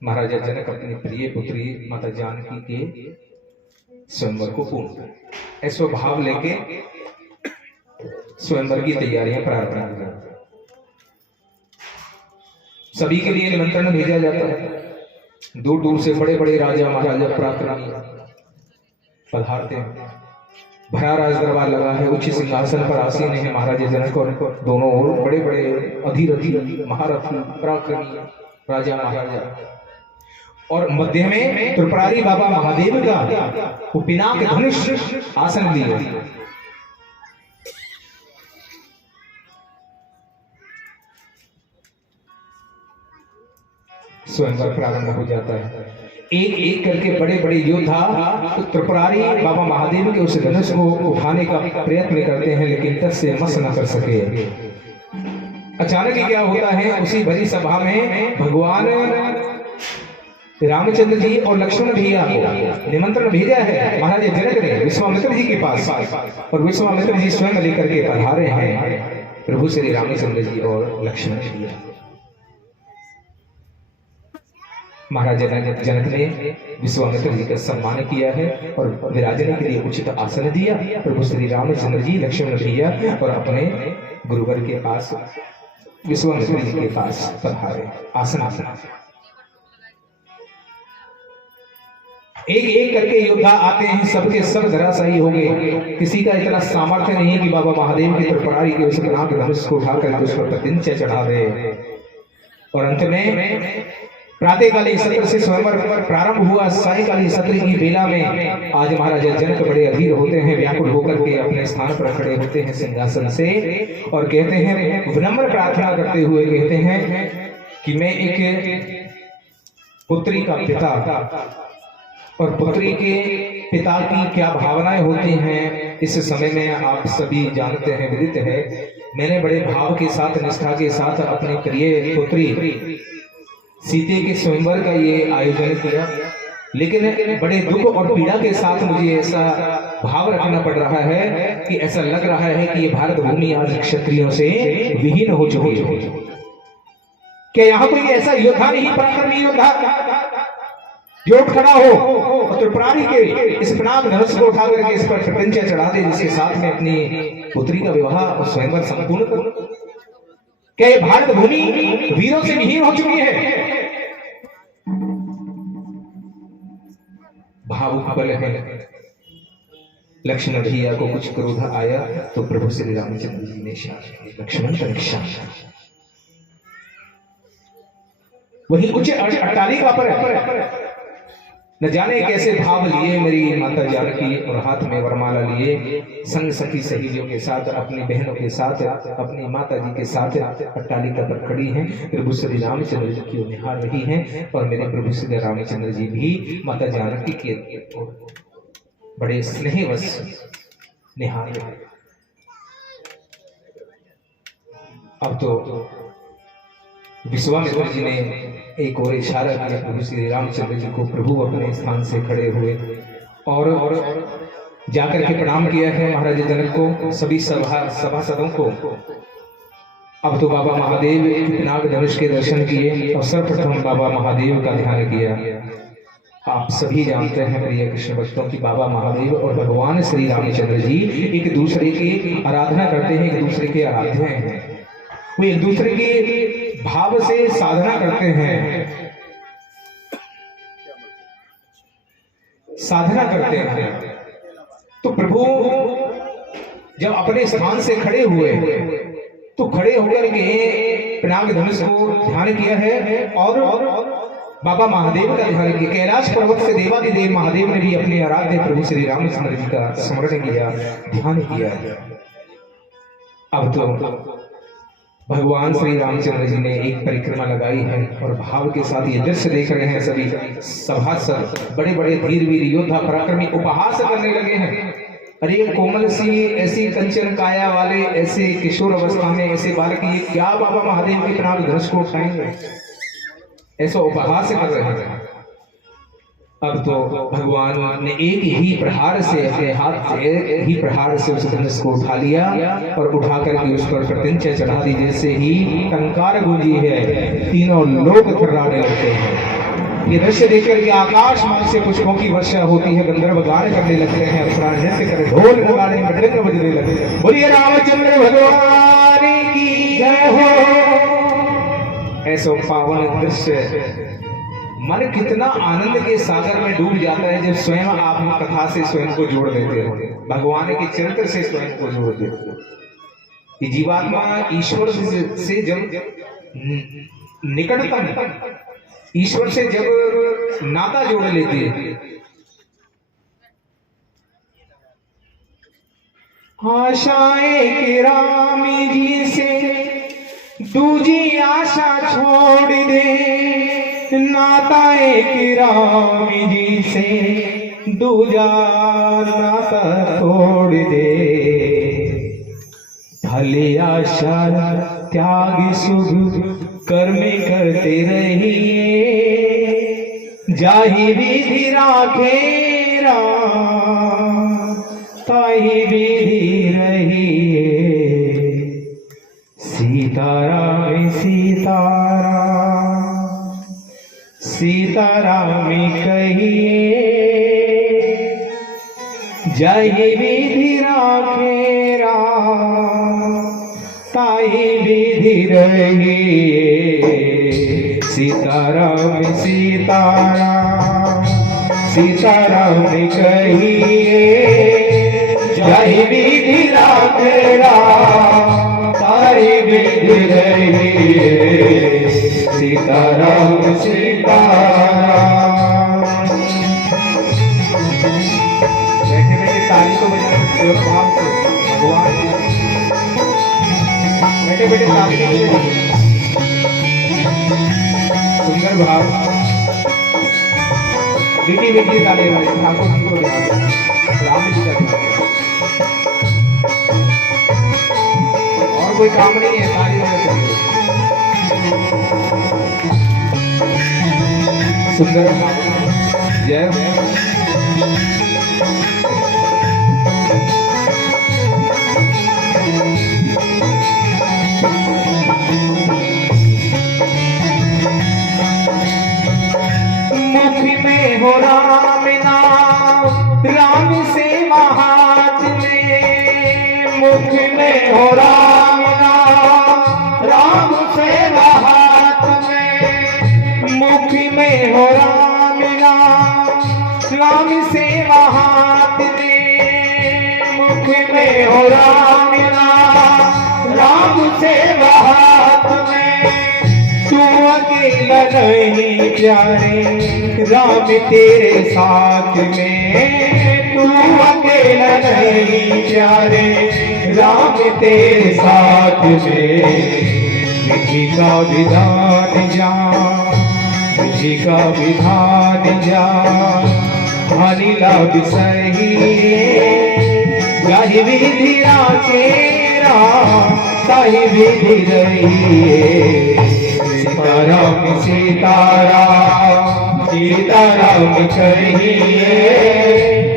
महाराजा जनक अपनी प्रिय पुत्री माता जानकी के स्वयंवर को पूर्ण कर ऐसा भाव लेके स्वयंवर की तैयारियां प्रारंभ कर सभी के लिए निमंत्रण भेजा जाता है। दूर दूर से बड़े बड़े राजा महाराजा पराक्रमी पधारते हैं। भरा राज दरबार लगा है, उच्च सिंहासन पर आसीन है महाराजा जनक और दोनों ओर बड़े बड़े अधीरथी महारथी पराक्रमी राजा महाराजा और मध्य में त्रिपुरारी बाबा महादेव का वो पिनाक धनुष आसन लिए। स्वयंवर प्रारंभ हो जाता है। एक एक करके बड़े बड़े योद्धा त्रिपुरारी बाबा महादेव के उस धनुष को उठाने का प्रयत्न करते हैं, लेकिन तट से मस न कर सके। अचानक ही क्या होता है, उसी भरी सभा में भगवान रामचंद्र जी और लक्ष्मण भैया को निमंत्रण भेजा है महाराजा जनक ने विश्वामित्र जी के पास, और विश्वामित्र जी स्वयं लेकर के पधारे हैं प्रभु श्री रामचंद्र जी और लक्ष्मण भैया। महाराजा जनक ने विश्वामित्र जी का सम्मान किया है और विराजने के लिए उचित आसन दिया। प्रभु श्री रामचंद्र जी लक्ष्मण भैया और अपने गुरुवर के पास विश्वामित्र जी के पास पधारे। आसन आसन एक एक करके योद्धा आते हैं, सबके सब धराशायी हो गए। किसी का इतना सामर्थ्य नहीं है कि बाबा महादेव के त्रिपुरारी के उस नाग धनुष को उठाकर उस पर प्रतिंचा चढ़ा दे। और अंत में प्रातःकालीन सत्र से स्वयंवर प्रारंभ हुआ। सायंकालीन सत्र की बेला में आज महाराजा जनक बड़े अधीर होते हैं, व्याकुल होकर के अपने स्थान पर खड़े होते हैं सिंहासन से और कहते हैं, विनम्र प्रार्थना करते हुए कहते हैं कि मैं एक पुत्री का पिता और पुत्री के पिता की क्या भावनाएं होती हैं इस समय में आप सभी जानते हैं, विदित है। मैंने बड़े भाव के साथ निष्ठा के साथ अपनी प्रिय पुत्री सीते के स्वयंवर का ये आयोजन किया, लेकिन बड़े दुख और पीड़ा के साथ मुझे ऐसा भाव रखना पड़ रहा है कि ऐसा लग रहा है कि ये भारत भूमि आज क्षत्रियों से विहीन हो चुकी है। क्या यहाँ कोई ऐसा योद्धा नहीं, पराक्रमी योद्धा जो उठ खड़ा हो और त्रिपुरारी के इस पिनाक धनुष को उठा करके इस पर प्रतिंचा चढ़ा दे, जिसके साथ में अपनी पुत्री का विवाह और स्वयंवर संपूर्ण करूं? क्या ये भारत भूमि वीरों से विहीन हो चुकी है? भावुक पल है। लक्ष्मण भैया को कुछ क्रोध आया तो प्रभु श्री रामचंद्र जी ने लक्ष्मण का रक्षा। वही कुछ अट्टालिका पर न जाने कैसे भाव लिए मेरी माता जानकी और हाथ में वरमाला लिए संग सखी सहेलियों के साथ, अपनी बहनों के साथ, अपनी माता जी के साथ अट्टालिका पर खड़ी हैं। प्रभु श्री रामचंद्र जी की निहार रही हैं और मेरे प्रभु श्री रामचंद्र जी भी माता जानकी के बड़े स्नेहवश निहार रहे। अब तो विश्वामित्र जी ने एक और इशारा किया प्रभु श्री रामचंद्र जी को। प्रभु अपने स्थान से खड़े हुए और जाकर के प्रणाम किया है महाराजा जनक को, सभी सभासदों को। अब तो बाबा महादेव नाग धनुष के दर्शन किए और सर्वप्रथम बाबा महादेव का ध्यान किया। आप सभी जानते हैं प्रिय कृष्ण भक्तों की बाबा महादेव और भगवान श्री रामचंद्र जी एक दूसरे की आराधना करते हैं, एक दूसरे के आराध्य हैं। वो एक दूसरे के भाव से साधना करते हैं, साधना करते हैं। तो प्रभु जब अपने स्थान से खड़े हुए तो खड़े होकर के पिनाक धनुष को ध्यान किया है और बाबा महादेव का ध्यान किया। कैलाश पर्वत से देवादिदेव महादेव ने भी अपने आराध्य प्रभु श्री रामचंद्र जी का स्मरण किया, ध्यान किया। अब तो भगवान श्री रामचंद्र जी ने एक परिक्रमा लगाई है और भाव के साथ ये दृश्य देख रहे हैं सभी सभासद, बड़े बड़े धीर वीर योद्धा पराक्रमी उपहास करने लगे हैं। अरे कोमल सी ऐसी कंचन काया वाले, ऐसे किशोर अवस्था में ऐसे बालक, ये क्या बाबा महादेव के पिनाक धनुष को उठाएंगे, ऐसा उपहास कर रहे हैं। अब तो भगवान ने एक ही प्रहार से, अपने हाथ से ही प्रहार से उस धनुष को उठा लिया और उठा करके उस पर प्रतिंचा चढ़ा दी। जैसे ही टंकार गूंजी है, तीनों लोग थर्राने लगते हैं। ये दृश्य देखकर के आकाश मार्ग से पुष्पों की वर्षा होती है, गंधर्व गान करने लगते हैं, अप्सरा नृत्य करे, ढोल नगाड़े मृदंग बजने लगते हैं। बोलिए रामचंद्र भगवान की जय हो। ऐसा पावन दृश्य मन कितना आनंद के सागर में डूब जाता है जब स्वयं आप कथा से स्वयं को जोड़ देते हो, भगवान के चरित्र से स्वयं को जोड़ देते हो। ये जीवात्मा ईश्वर से जब निकटतम ईश्वर से जब नाता जोड़ लेती है, आशाएं के राम जी से दूजी आशा छोड़ दे, नाता एक राम जी से दूजा नाता तोड़ दे। भले आशा त्याग शुभ कर्म करते रहिए, जाहि विधि राखे राम ताहि विधि रहिए। सीताराम सीताराम सीताराम कहिए, जय विधि राखे राम ताहि विधि रहिए। सीताराम सीताराम सीताराम कहिए, जय विधि राखे राम ताहि विधि रहिए। सीताराम सीताराम। बैठे बैठे ताली तो बजा सकते हो भाव से भगवान, बैठे बैठे ताली तो सुंदर भाव, मीठी मीठी ताली वाले ठाकुर जी को राम जी का और कोई काम नहीं है, ताली वाले सुंदर जय मुख में हो राम नाम राम से हाथ में, मुख में हो राम नाम राम से हाथ में, मुख में हो राम नाम राम से हाथ में, मुख में हो राम नाम राम से हाथ में। तू अकेला नहीं प्यारे राम तेरे साथ में, तू अकेला नहीं प्यारे राम तेरे साथ में। विधि का विधान जान, विधि का विधान जान, हानि लाभ सही यही विधि राखे राम ताहि विधि रहिए। सीताराम सीताराम सीताराम कहिए,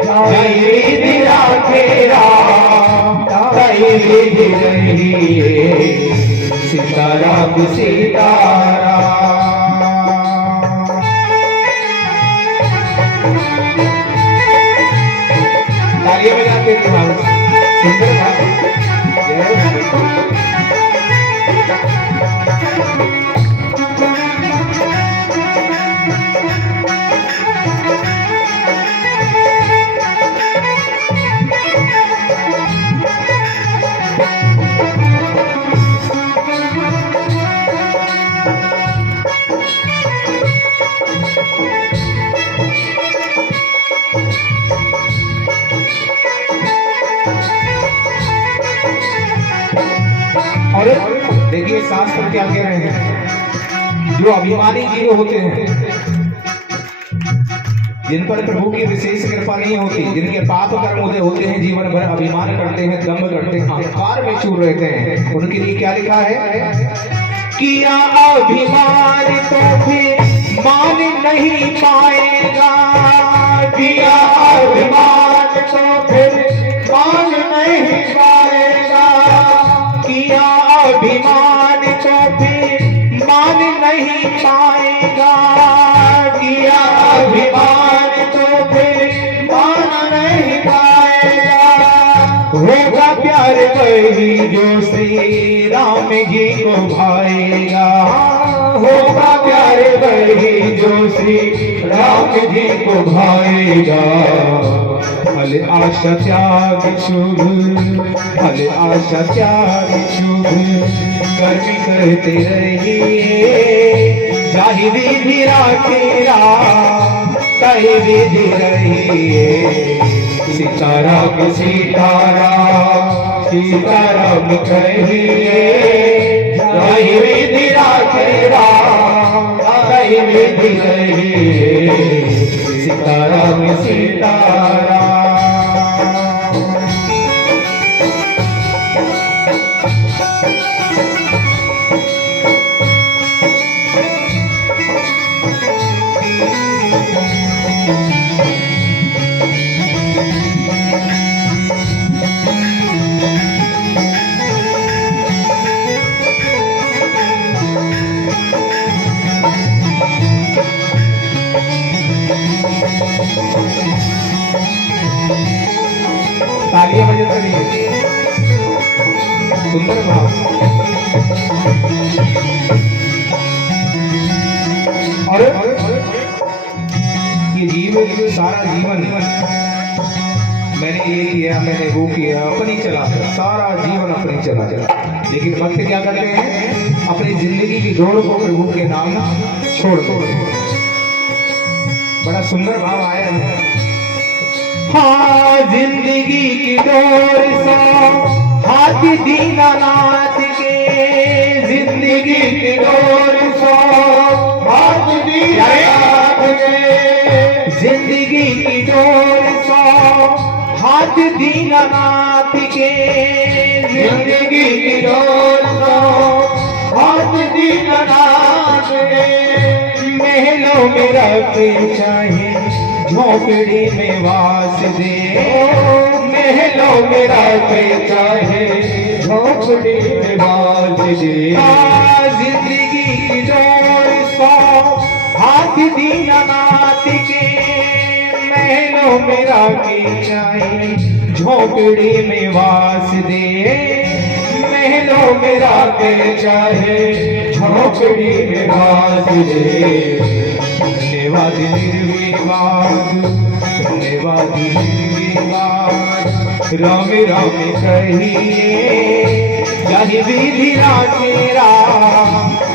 जय विधि राखे राम ताहि विधि रहिए। सीताराम सीताराम। तालियां बजाते सुंदर भाव। और देखिए शास्त्र क्या कह रहे हैं, जो अभिमानी जीव होते हैं, जिन पर प्रभु की विशेष कृपा नहीं होती, जिनके पाप कर्म उदय होते हैं, जीवन भर अभिमान करते हैं, दम्भ करते हैं, अहंकार में चूर रहते हैं, उनके लिए क्या लिखा है? किया अभिमान तो फिर मान नहीं पाएगा, किया अभिमान तो फिर मान नहीं पाएगा, किया अभिमान तो फिर मान नहीं पाएगा, किया होगा प्यार वही जो श्री राम जी को भाएगा, होगा प्यार वही जो श्री राम जी को भाएगा। फल आशा त्याग शुभ, फल आशा त्याग शुभ कर्म करते रहिए, जाहि विधि राखेगा ताहि विधि रहिए। सीताराम सीताराम सीताराम कहिए, जाहि विधि राखेगा ताहि विधि रहिए। सीताराम सीताराम। तालियां बजाते रहिए, सुंदर भाव। और ये जीवन, सारा जीवन मैंने ये किया, मैंने वो किया, अपनी चला, सारा जीवन अपनी चला। लेकिन भक्त क्या करते हैं, अपनी जिंदगी की दौड़ को प्रभु के नाम छोड़ दो। बड़ा सुंदर भाव आया है। हाँ, जिंदगी की डोर सो हाथ दीनानाथ के, जिंदगी की डोर सो हाथ दीनानाथ के, जिंदगी की डोर सो हाथ दीनानाथ के, जिंदगी की डोर सो हाथ दीनानाथ के। महलों में रख चाहे झोपड़ी में वास दे, महलों में रखे चाहे झोपड़ी में वास दे। जिंदगी की डोर सो हाथ दीनानाथ के, महलों में रखे चाहे झोपड़ी में वास दे, महलों में रखे चाहे झोपड़ी में वास दे। धन्यवाद निर्विवाद, धन्यवाद निर्विवाद, राम राम कहिए, जाहि विधि राखेगा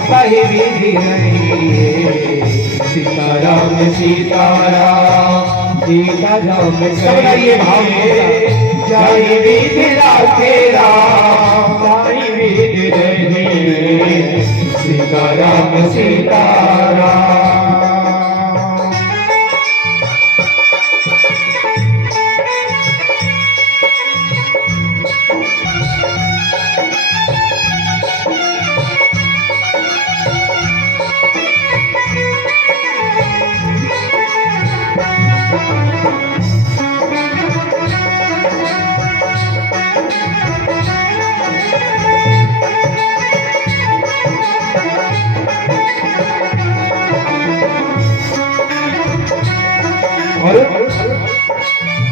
ताहि विधि रहिए। सीताराम सीताराम सीताराम कहिए, जाहि विधि राखेगा ताहि विधि रहिए। सीताराम सीताराम।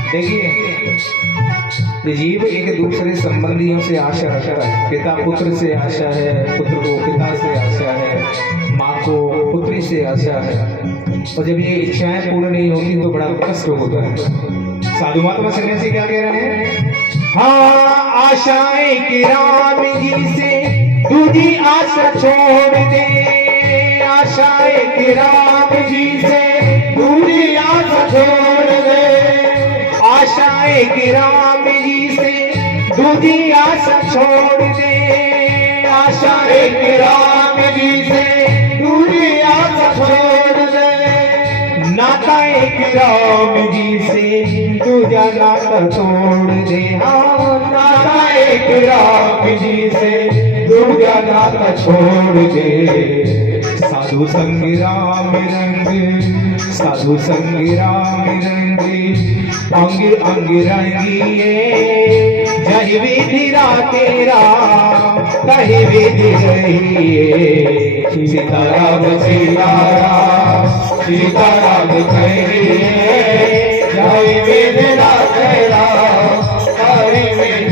देखिए, ये जीव एक दूसरे संबंधियों से आशा रखता है। पिता पुत्र से आशा है, पुत्र को पिता से आशा है, माँ को पुत्री से आशा है। और जब ये इच्छाएं पूर्ण नहीं होती तो बड़ा कष्ट होता है। साधु महात्मा सन्यासी क्या कह रहे हैं? हाँ, आशाएं कि राम जी से दूजी आशा छोड़ दे, आशाएं कि राम जी से दूजी आशा छोड़ दे, आशाएं कि राम जी से दूजी आशा छोड़ दे, आशाएं कि राम जी से दूजी आशा छोड़ दे। नाता एक राम जी से दूजा नाता तोड़ दे, हाँ, नाता एक राम जी से दूजा नाता छोड़ दे। साधु संग राम रंग, साधु संग राम रंग, अंग अंग रंगिए, जहि विधि राखेगा तहि विधि रहिए। सीताराम सीताराम सीताराम कहिए, जहि विधि राखेगा तहि विधि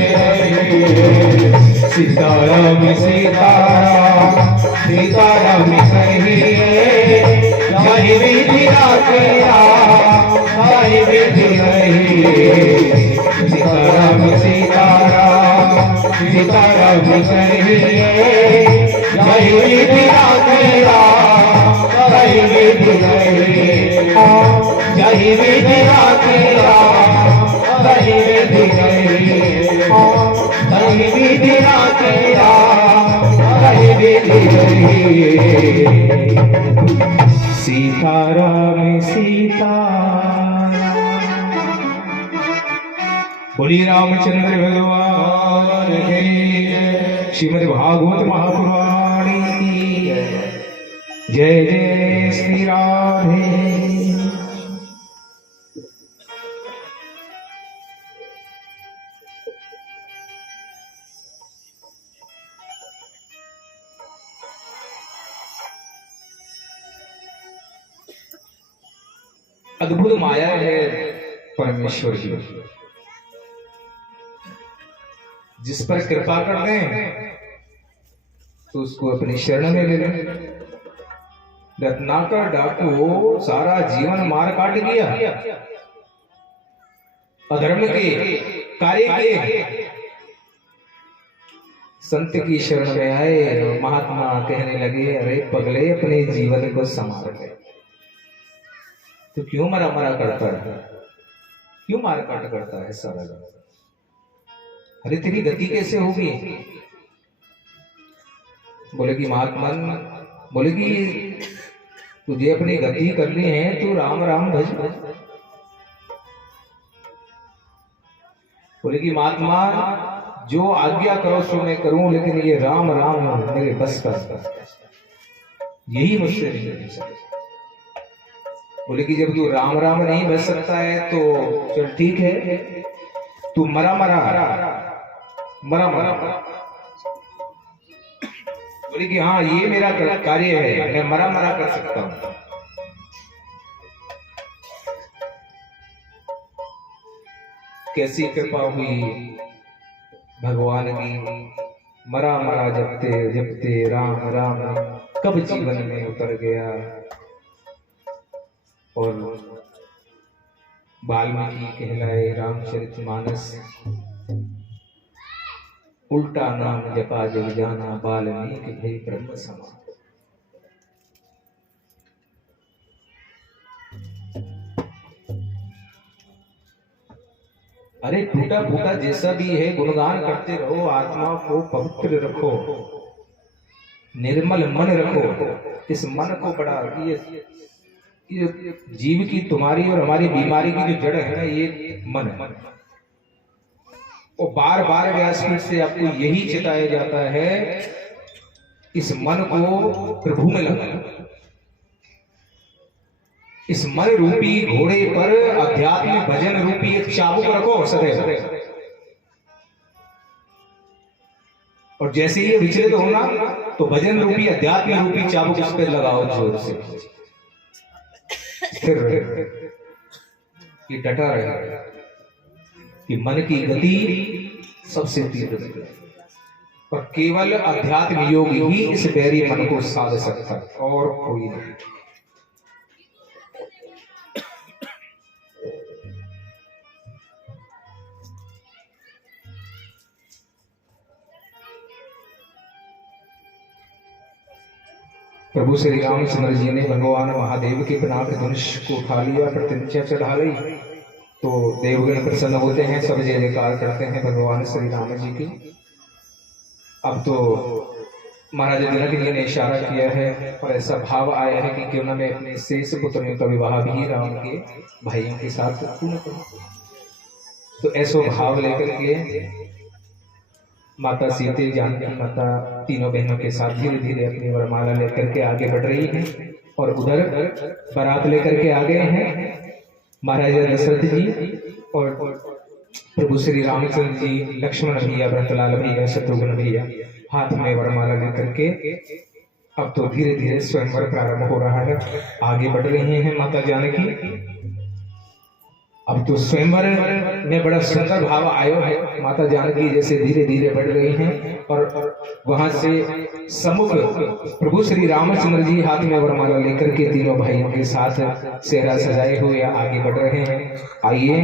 सीताराम सीताराम सीताराम कहिए जय विधि राखेरा जय विधि रहिए सीताराम सीताराम सीताराम कहिए जय विधि राखेरा जय विधि रहिए जय विधि राखेरा जय विधि रहिए जय विधि राखेरा जय विधि रहिए सीताराम सीताराम। बोलिए रामचंद्र भगवान के श्रीमद् भागवत महापुराण की जय जय श्री राधे। अद्भुत माया है परमेश्वर की, जिस पर कृपा कर दें तो उसको अपनी शरण में ले लें। रत्नाकर डाकू सारा जीवन मार काट गया, अधर्म के कार्य किए, संत की शरण में आए। महात्मा कहने लगे, अरे पगले अपने जीवन को संभाल ले, तो क्यों मरा मरा करता है, क्यों मार काट करता है सारा। अरे तेरी गति कैसे होगी? बोले कि महात्मन, बोले कि तुझे अपनी गति करनी है तो राम राम भज। बोले कि महात्मा जो आज्ञा करो सो मैं करूं, लेकिन ये राम राम मेरे बस का यही मुझसे नहीं हो सकता। बोले कि जब तू राम राम नहीं बच सकता है तो चल ठीक है, तू मरा मरा मरा मरा। बोले कि हाँ ये मेरा कार्य है, मैं मरा मरा कर सकता हूं। कैसी कृपा हुई भगवान की, मरा मरा जपते जपते राम राम कब जीवन में उतर गया। और वाल्मीकि कहलाए रामचरितमानस, उल्टा नाम जपा जग जाना, वाल्मीकि भई ब्रह्म समान। अरे टूटा फूटा जैसा भी है गुणगान करते रहो, आत्मा को पवित्र रखो, निर्मल मन रखो। इस मन को बड़ा ये जीव की, तुम्हारी और हमारी बीमारी की जो जड़ है ना, ये मन है। और बार बार व्यासपीठ से आपको यही चिताया जाता है, इस मन को प्रभु में लगाओ। इस मन रूपी घोड़े पर अध्यात्म भजन रूपी एक चाबुक रखो सदैव, और जैसे ये विचलित होना तो भजन रूपी अध्यात्म रूपी चाबुक उस पर लगाओ जोर से। स्थिर रहे, कि डटा रहे, कि मन की गति सबसे तीव्र है, और केवल अध्यात्म योग ही इस बैरी मन को साध सकता है, और कोई नहीं। प्रभु श्री रामचंद्र जी ने भगवान महादेव के पिनाक धनुष को उठा लिया, प्रतिज्ञा चढ़ा ली, तो देवगण प्रसन्न होते हैं, सब जय जयकार करते हैं भगवान श्री राम जी की। अब तो महाराज जनक जी ने इशारा किया है और ऐसा भाव आया है कि क्यों न मैं अपने शेष पुत्रों का विवाह भी राम के भाइयों के साथ पूर्ण करूं। तो ऐसा भाव लेकर के माता सीते, जानकी माता, तीनों बहनों के साथ धीरे धीरे अपनी वरमाला लेकर के आगे बढ़ रही हैं, और उधर बारात लेकर के आ गए हैं महाराजा दशरथ जी और प्रभु श्री रामचंद्र जी, लक्ष्मण भैया, भरतलाल भैया, शत्रुघ्न भैया हाथ में वरमाला लेकर के। अब तो धीरे धीरे स्वयंवर प्रारंभ हो रहा है, आगे बढ़ रही हैं माता जानकी। अब तो स्वयंवर में बड़ा सुंदर भाव आयो है। माता जानकी जैसे धीरे धीरे बढ़ रही हैं और वहां से सम्मुख प्रभु श्री रामचंद्र जी हाथ में वरमाला लेकर के तीनों भाइयों के साथ सेहरा सजाए हुए आगे बढ़ रहे हैं। आइए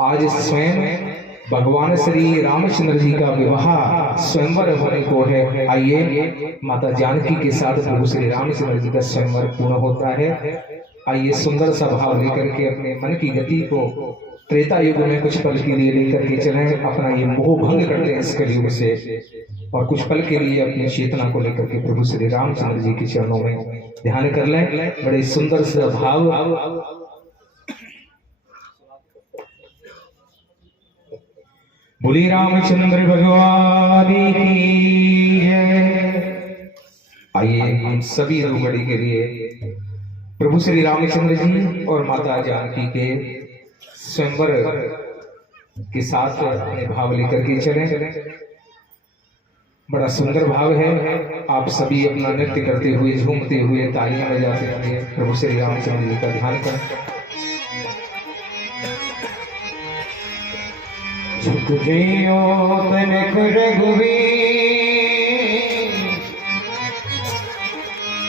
आज स्वयं भगवान श्री रामचंद्र जी का विवाह स्वयंवर होने को है। आइए माता जानकी के साथ प्रभु श्री रामचंद्र जी का स्वयंवर पूर्ण होता है। आइए सुंदर सा भाव लेकर के अपने मन की गति को त्रेता युग में कुछ पल के लिए लेकर के चलें, अपना ये मोह भंग करते हैं इस कलयुग से, और कुछ पल के लिए अपनी चेतना को लेकर के प्रभु श्री रामचंद्र जी के चरणों में ध्यान कर लें। बड़े सुंदर सा भाव। बोली रामचंद्र भगवान की जय। आइए हम सभी रुगड़ी के लिए प्रभु श्री रामचंद्र जी और माता जानकी के स्वयंवर के साथ अपने भाव लेकर के चलें। बड़ा सुंदर भाव है। आप सभी अपना नृत्य करते हुए, झूमते हुए, तालियां बजाते हुए प्रभु श्री रामचंद्र जी का ध्यान करें। झुक जियो तनिक रघुवीर,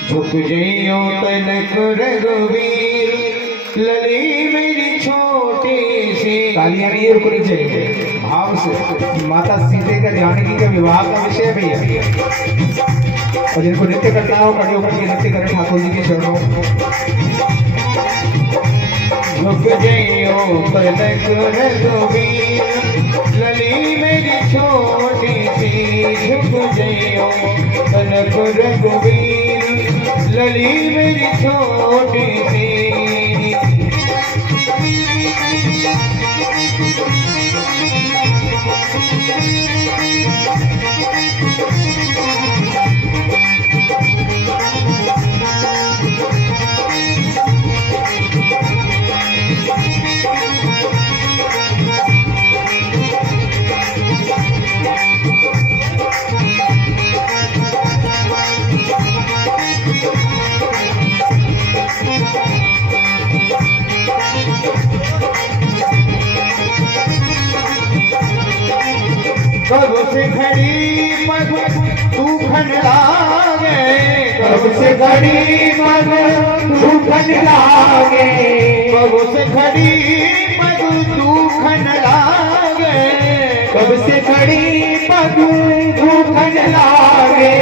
झुक जियो तनिक रघुवीर, लली मेरी छोटी सी। तालियां नहीं रुकनी चाहिए, भाव से। माता सीते का जानकी का विवाह का विषय भी है, और जिनको नृत्य करना हो खड़े होकर के नृत्य करें ठाकुर जी के चरणों। झुक जियो तनिक रघुवीर, लली मेरी छोटी सी। झुक जियो तनिक रघुवीर, लली मेरी छोटी सी। कब से खड़ी पग तूफान लागे, कब से खड़ी पग तूफान लागे, कब से खड़ी पग तूफान लागे, कब से खड़ी पग तूफान लागे।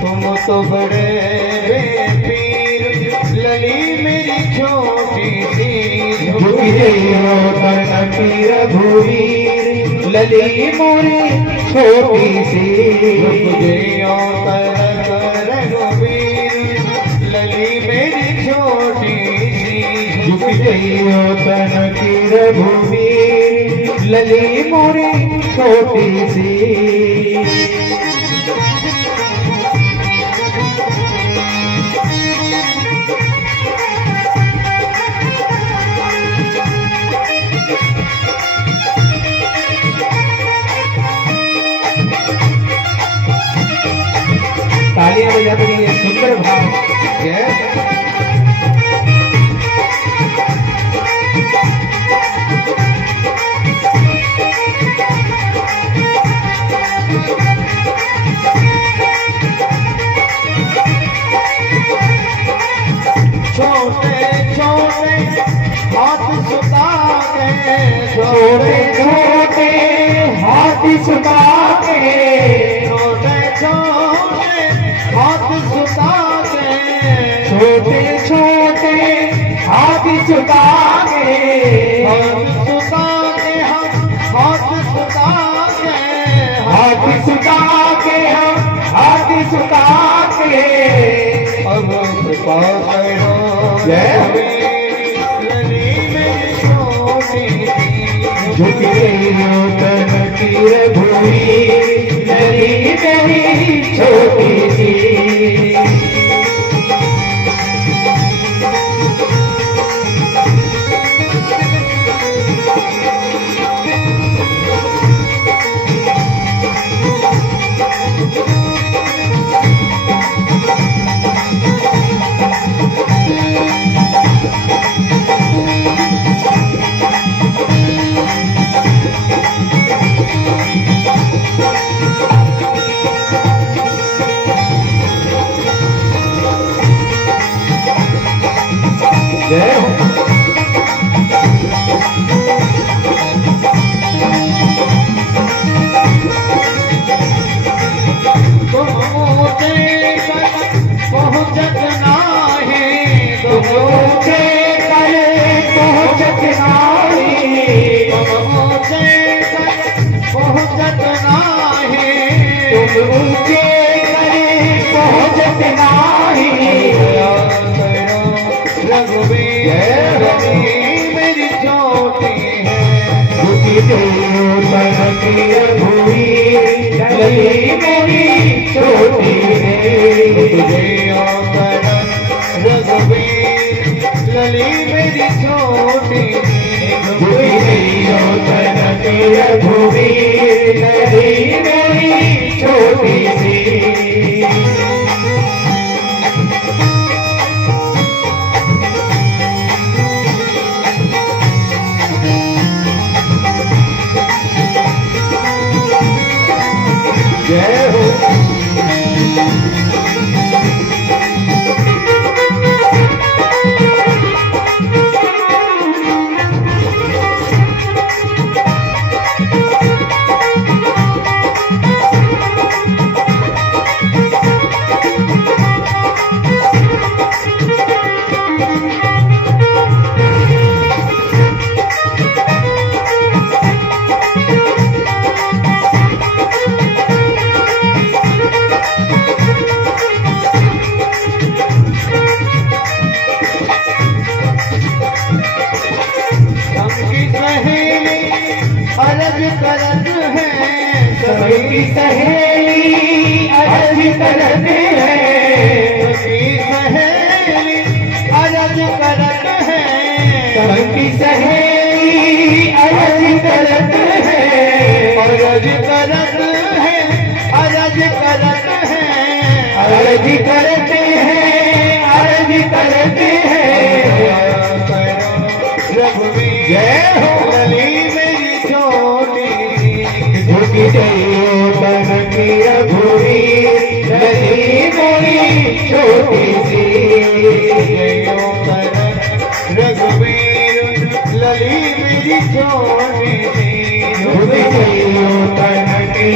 तुम तो बड़े बेपीर, लली मेरी छोटी सी। झुक जियो तनिक रघुवीर, लली मोरी छोटी सी। झुक जियो तनिक रघुवीर, लली मेरी छोटी सी। झुक जियो तनिक रघुवीर, लली मोरी छोटी सी। तालियां बजाते रहिए, सुंदर भाव। छोटे छोटे हाथ सुता के, छोटे छोटे हाथ सुता के, छोटे छोटे हाथ सुता के, छोटे छोटे हाथ सुता के, हाथ सुता के, हाथ सुता के, हाथ सुता के, हाथ सुता के। अब कृपा करो झुक जियो तनिक रघुवीर, लली मेरी छोटी सी। नाही तुम ऊंचे पहुंचत नाही तुम ऊंचे करे पहुंचत नाही रघुवीर मेरी छोटी है दुखी देव तन की रघुवीर लली मेरी छोटी है रघुवीर लली मेरी छोटी दुखी देव तन की रघुवीर लली मेरी छोटी सी जय हो अर्ज करत है सबकी सहेली अर्ज करत है सबकी सहेली अर्ज करत है सबकी सहेली अर्ज करत है अर्ज करत है अर्ज करत है अर्ज करते हैं अर्ज करते हैं रघुवीर जय हो लली मेरी छोटी झुकी देव तन की रघुवीर लली मेरी छोटी सी रघुवीर लली मेरी छोटी झुकी देव तन की